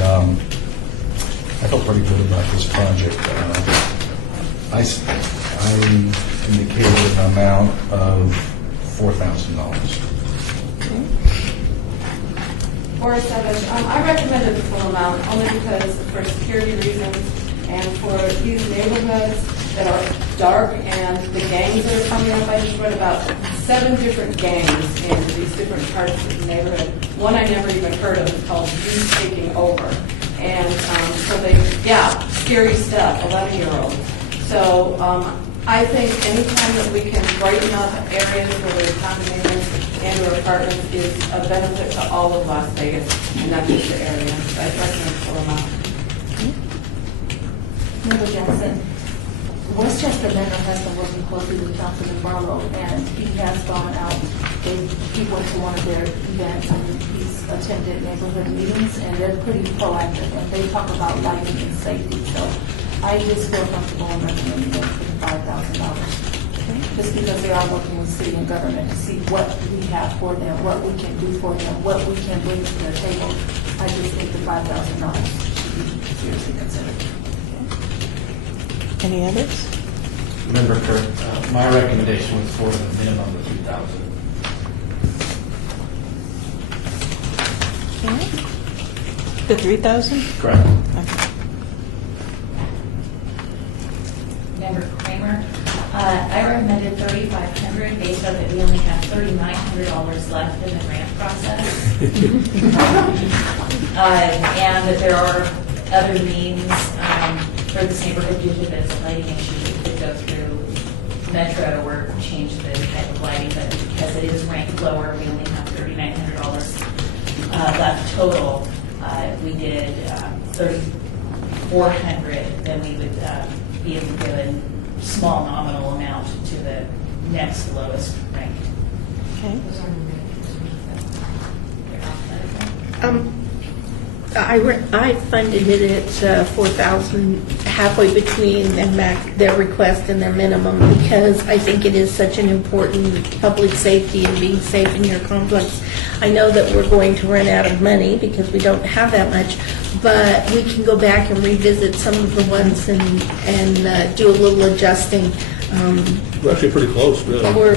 I felt pretty good about this project. I indicated an amount of $4,000. Or Savage, I recommended the full amount only because for security reasons and for these neighborhoods that are dark and the gangs that are coming up. I just read about 7 different gangs in these different parts of the neighborhood. One I never even heard of is called Youth Taking Over. And so they, scary stuff, 11-year-olds. So I think anytime that we can brighten up areas where there's condominiums and or apartments is a benefit to all of Las Vegas and not just the area. So I recommend full amount. Member Johnson, Westchester Manor has been working closely with Councilman Barlow, and he has gone out. He went to one of their events, and he's attended neighborhood meetings, and they're pretty proactive, and they talk about lighting and safety. So I just feel comfortable in recommending them for the $5,000. Just because they are working with city and government to see what we have for them, what we can do for them, what we can bring to their table. I just think the $5,000 should be seriously considered. Any others? Member Kirk, my recommendation was for the minimum of $2,000. The $3,000? Correct. Okay. Member Kramer, I recommended $3,500 based on that we only have $3,900 left in the grant process. And that there are other means for this neighborhood due to this lighting issue. We could go through Metro or change the type of lighting, but because it is ranked lower, we only have $3,900 left total. We did $3,400, then we would be able to give a small nominal amount to the next lowest ranked. Okay. I funded it at $4,000, halfway between their request and their minimum, because I think it is such an important public safety and being safe in your complex. I know that we're going to run out of money because we don't have that much, but we can go back and revisit some of the ones and do a little adjusting. We're actually pretty close, really. For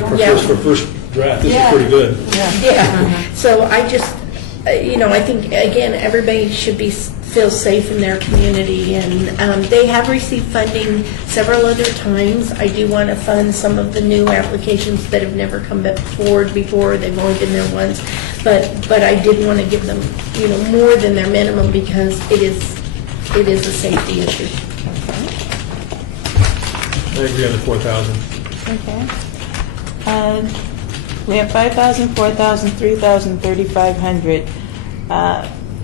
first draft, this is pretty good. Yeah. So I just, I think, again, everybody should feel safe in their community, and they have received funding several other times. I do want to fund some of the new applications that have never come forward before. They've only been there once, but I did want to give them, more than their minimum, because it is a safety issue. I agree on the 4,000. Okay. We have 5,000, 4,000, 3,000, 3,500.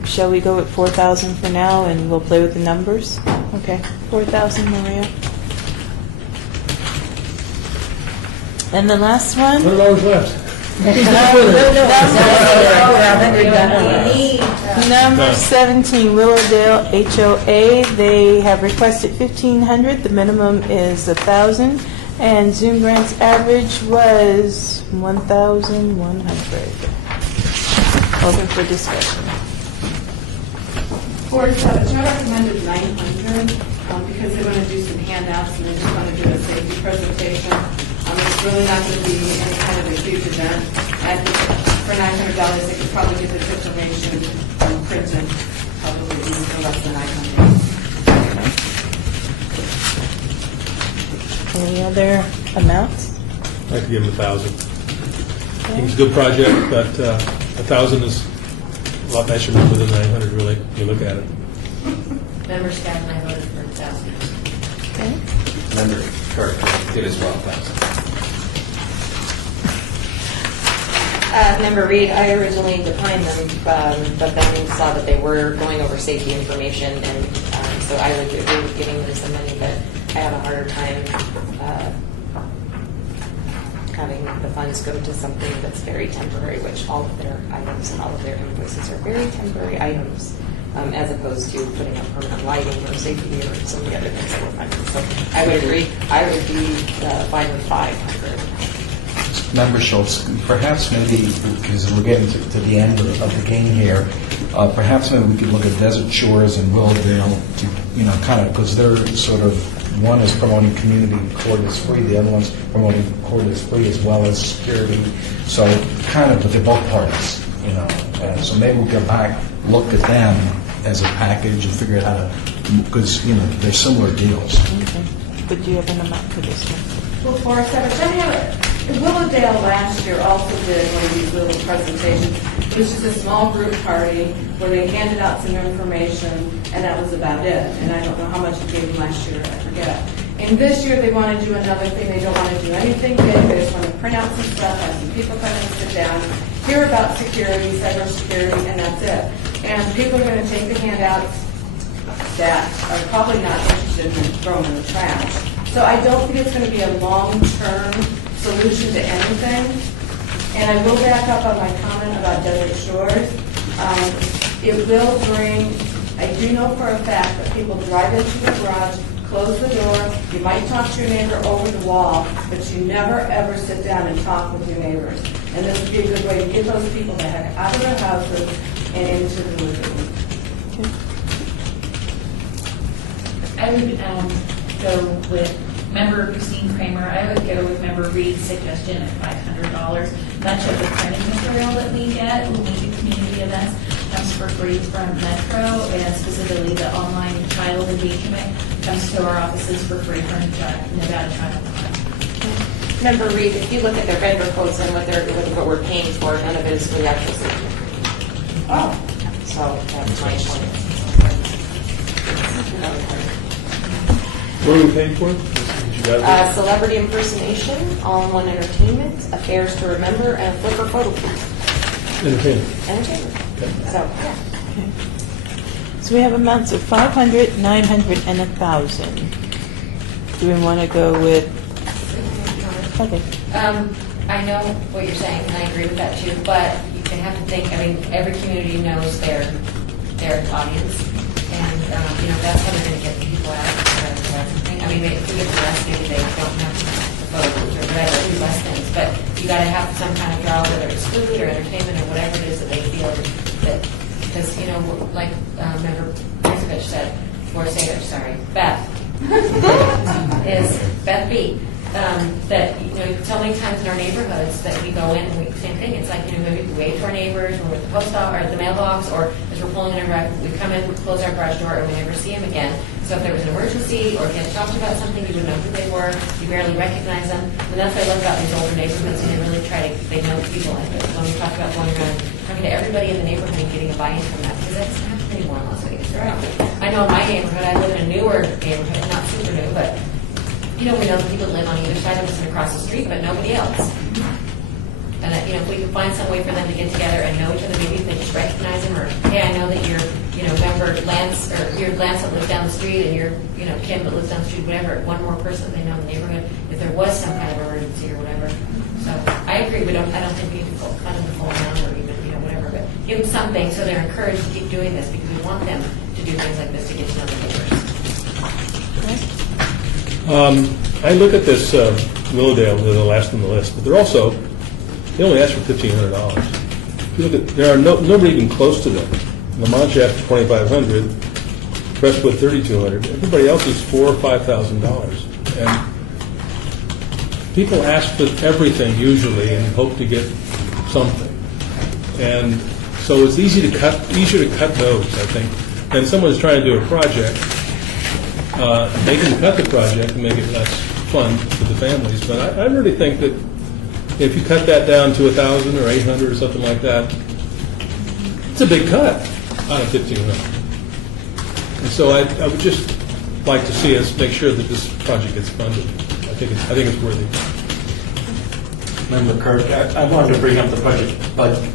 Shall we go with 4,000 for now, and we'll play with the numbers? Okay, 4,000, Maria. And the last one? $100 left. Number 17, Willowdale HOA. They have requested $1,500. The minimum is $1,000, and Zoom grants average was $1,100. Open for discussion. Board Savage, I recommended $900 because they're going to do some handouts and they're just going to do a safety presentation. It's really not going to be any kind of a huge event. I think for $900, they could probably get this information printed, probably even for less than $900. Any other amounts? I'd like to give him $1,000. I think it's a good project, but $1,000 is a lot nicer number than $900, really, if you look at it. Member Scott and I voted for $1,000. Okay. Member Kirk did as well, thanks. Member Reed, I originally declined them, but then saw that they were going over safety information, and so I would agree with giving them some money, but I have a harder time having the funds go to something that's very temporary, which all of their items and all of their invoices are very temporary items, as opposed to putting up permanent lighting or safety or some of the other things that we're funding. So I would agree. I would be fine with 500. Member Schultz, perhaps maybe, because we're getting to the end of the game here, perhaps maybe we could look at Desert Shores and Willowdale to, kind of, because they're sort of, one is promoting community cordless free, the other one's promoting cordless free as well as security. So kind of, but they're both parties, so maybe we'll go back, look at them as a package and figure out how to, because, they're similar deals. Okay. But do you have an amount for this one? Well, Forest Service, Willowdale last year also did one of these little presentations. It was just a small group party where they handed out some information, and that was about it. And I don't know how much it gave them last year, I forget. And this year they want to do another thing. They don't want to do anything big. They just want to print out some stuff, have some people come and sit down, hear about security, cybersecurity, and that's it. And people are going to take the handouts that are probably not interested in throwing in the trash. So I don't think it's going to be a long-term solution to anything. And I will back up on my comment about Desert Shores. It will bring, I do know for a fact that people drive into the garage, close the door, you might talk to your neighbor over the wall, but you never ever sit down and talk with your neighbors. And this would be a good way to get those people the heck out of their houses and into the living room. I would go with Member Christine Kramer. I would go with Member Reed's suggestion at $500. Much of the printing material that we get when we do community events comes for free from Metro, and specifically the online child engagement comes to our offices for free from Nevada Child Fund. Member Reed, if you look at their vendor quotes and what we're paying for, none of it is for the actual safety. Oh. So that's my point. What are we paying for? Celebrity impersonation, all-in-one entertainment, affairs to remember, and flipper photo booth. Entertainment. Okay. So, yeah. Okay. So we have amounts of 500, 900, and 1,000. Do we want to go with? Okay. I know what you're saying, and I agree with that too, but you can have to think, every community knows their audience, and, that's how they're going to get the people out. If we get the rest, maybe they don't have the photos or whatever, do less things, but you got to have some kind of draw, whether it's food or entertainment or whatever it is that they feel that, because, like Member Brezovich said, Beth, is Beth B. That, so many times in our neighborhoods that we go in and same thing, it's like, maybe we wave to our neighbors when we're at the post office or the mailbox, or as we're pulling in our we come in, we close our garage door, and we never see them again. So if there was an emergency or if you had talked about something, you would know who they were, you barely recognize them. And that's what I love about these older neighborhoods, and they really they know people. And when we talk about going around talking to everybody in the neighborhood and getting a buy-in from that, because that's not happening anymore in Las Vegas. I know in my neighborhood, I live in a newer neighborhood, not super new, but we know the people that live on either side of us and across the street, but nobody else. And if we could find some way for them to get together and know each other, maybe if they just recognize them, or hey, I know that you're, member Lance, or you're Lance that lives down the street, and you're, Kim that lives down the street, whatever. One more person they know in the neighborhood, if there was some kind of emergency or whatever. So I agree. I don't think we need to fund them the full amount or even whatever, but give them something so they're encouraged to keep doing this, because we want them to do things like this to get to know the neighbors. I look at this Willowdale, they're the last on the list, but they only asked for $1,500. If you look at, there are nobody even close to them. Lamont asked for $2,500, Crestwood $3,200. Everybody else is $4,000 or $5,000, and people ask for everything usually and hope to get something. And so it's easier to cut those, I think. And someone's trying to do a project. They can cut the project and make it less fun for the families, but I really think that if you cut that down to 1,000 or 800 or something like that, it's a big cut out of 1,500. And so I would just like to see us make sure that this project gets funded. I think it's worthy. Member Kirk, I wanted to bring up the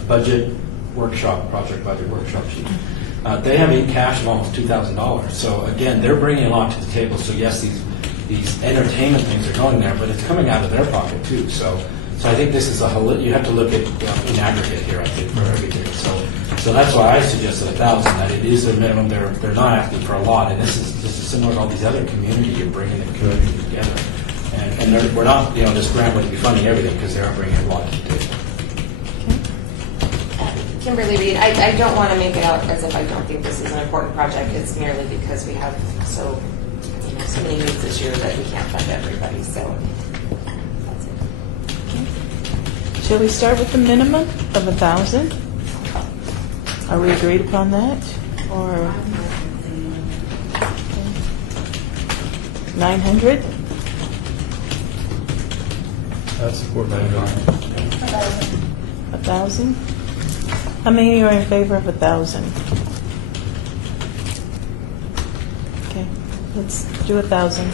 budget workshop sheet. They have a cash of almost $2,000. So again, they're bringing a lot to the table. So yes, these entertainment things are going there, but it's coming out of their pocket too. So So I think this is you have to look at in aggregate here, I think, for everything. So that's why I suggested 1,000, that it is the minimum. They're not asking for a lot, and this is similar to all these other community. You're bringing the community together, and we're not, this grant wouldn't be funding everything because they are bringing a lot to the table. Kimberly Reed, I don't want to make it out as if I don't think this is an important project. It's merely because we have so many needs this year that we can't fund everybody, so that's it. Shall we start with the minimum of 1,000? Are we agreed upon that? Or 900? I support 900. 1,000? How many are in favor of 1,000? Okay, let's do 1,000.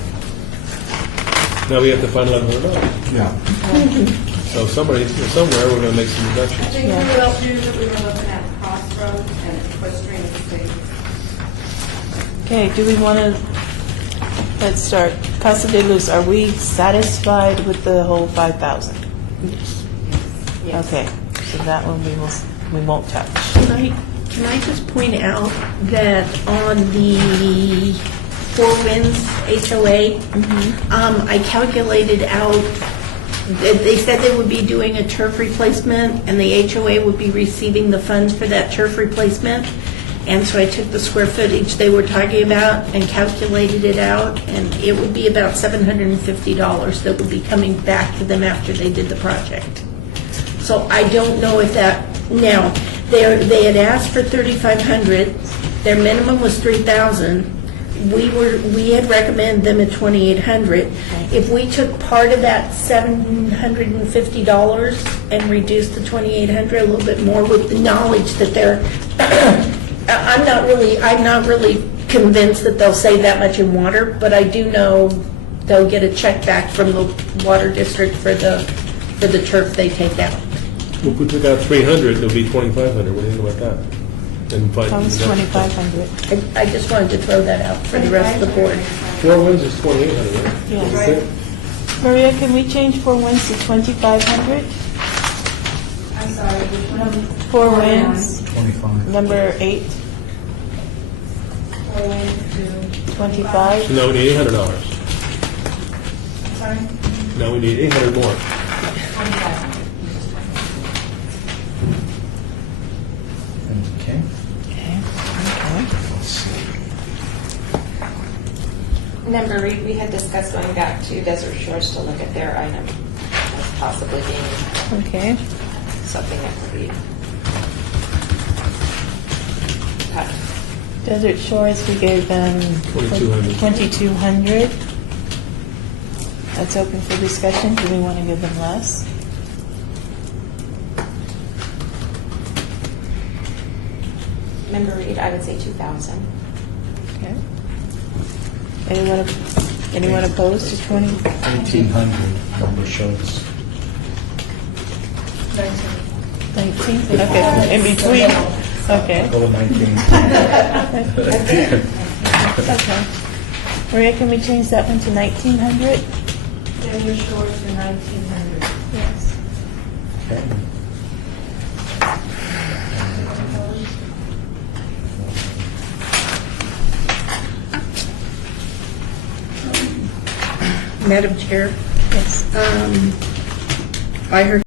Now we have to find $1,100. Yeah. So somewhere we're going to make some reductions. I think we will do that we were looking at Crossroads and Equestrian Estates. Okay, do we want to, let's start. Casa de Luz, are we satisfied with the whole 5,000? Yes. Okay, so that one we won't touch. Can I just point out that on the Four Winds HOA, I calculated out, they said they would be doing a turf replacement, and the HOA would be receiving the funds for that turf replacement. And so I took the square footage they were talking about and calculated it out, and it would be about $750 that would be coming back to them after they did the project. So I don't know if that, now, they had asked for $3,500, their minimum was $3,000. We had recommended them at $2,800. If we took part of that $750 and reduced the $2,800 a little bit more with the knowledge that they're, I'm not really convinced that they'll save that much in water, but I do know they'll get a check back from the water district for the turf they take out. If we took out 300, it'll be 2,500. What do you think about that? And Times 2,500. I just wanted to throw that out for the rest of the board. Four Winds is 2,800, right? Yes. Okay. Maria, can we change Four Winds to 2,500? I'm sorry, which one? Four Winds, 25. number 8, 4 Winds to 25. So now we need $800. Sorry? Now we need 800 more. 25. Okay. Okay. Let's see. Member Reed, we had discussed going back to Desert Shores to look at their item as possibly being Okay. something that could be cut. Desert Shores, we gave them 2,200. 2,200. That's open for discussion. Do we want to give them less? Member Reed, I would say 2,000. Okay. Anyone opposed to 20? 1,800 number shows. 19? Okay, in between. Okay. Go to 19. Okay. Maria, can we change that one to 1,900? Then you're short to 1,900. Yes. Okay. Madam Chair, Yes. I heard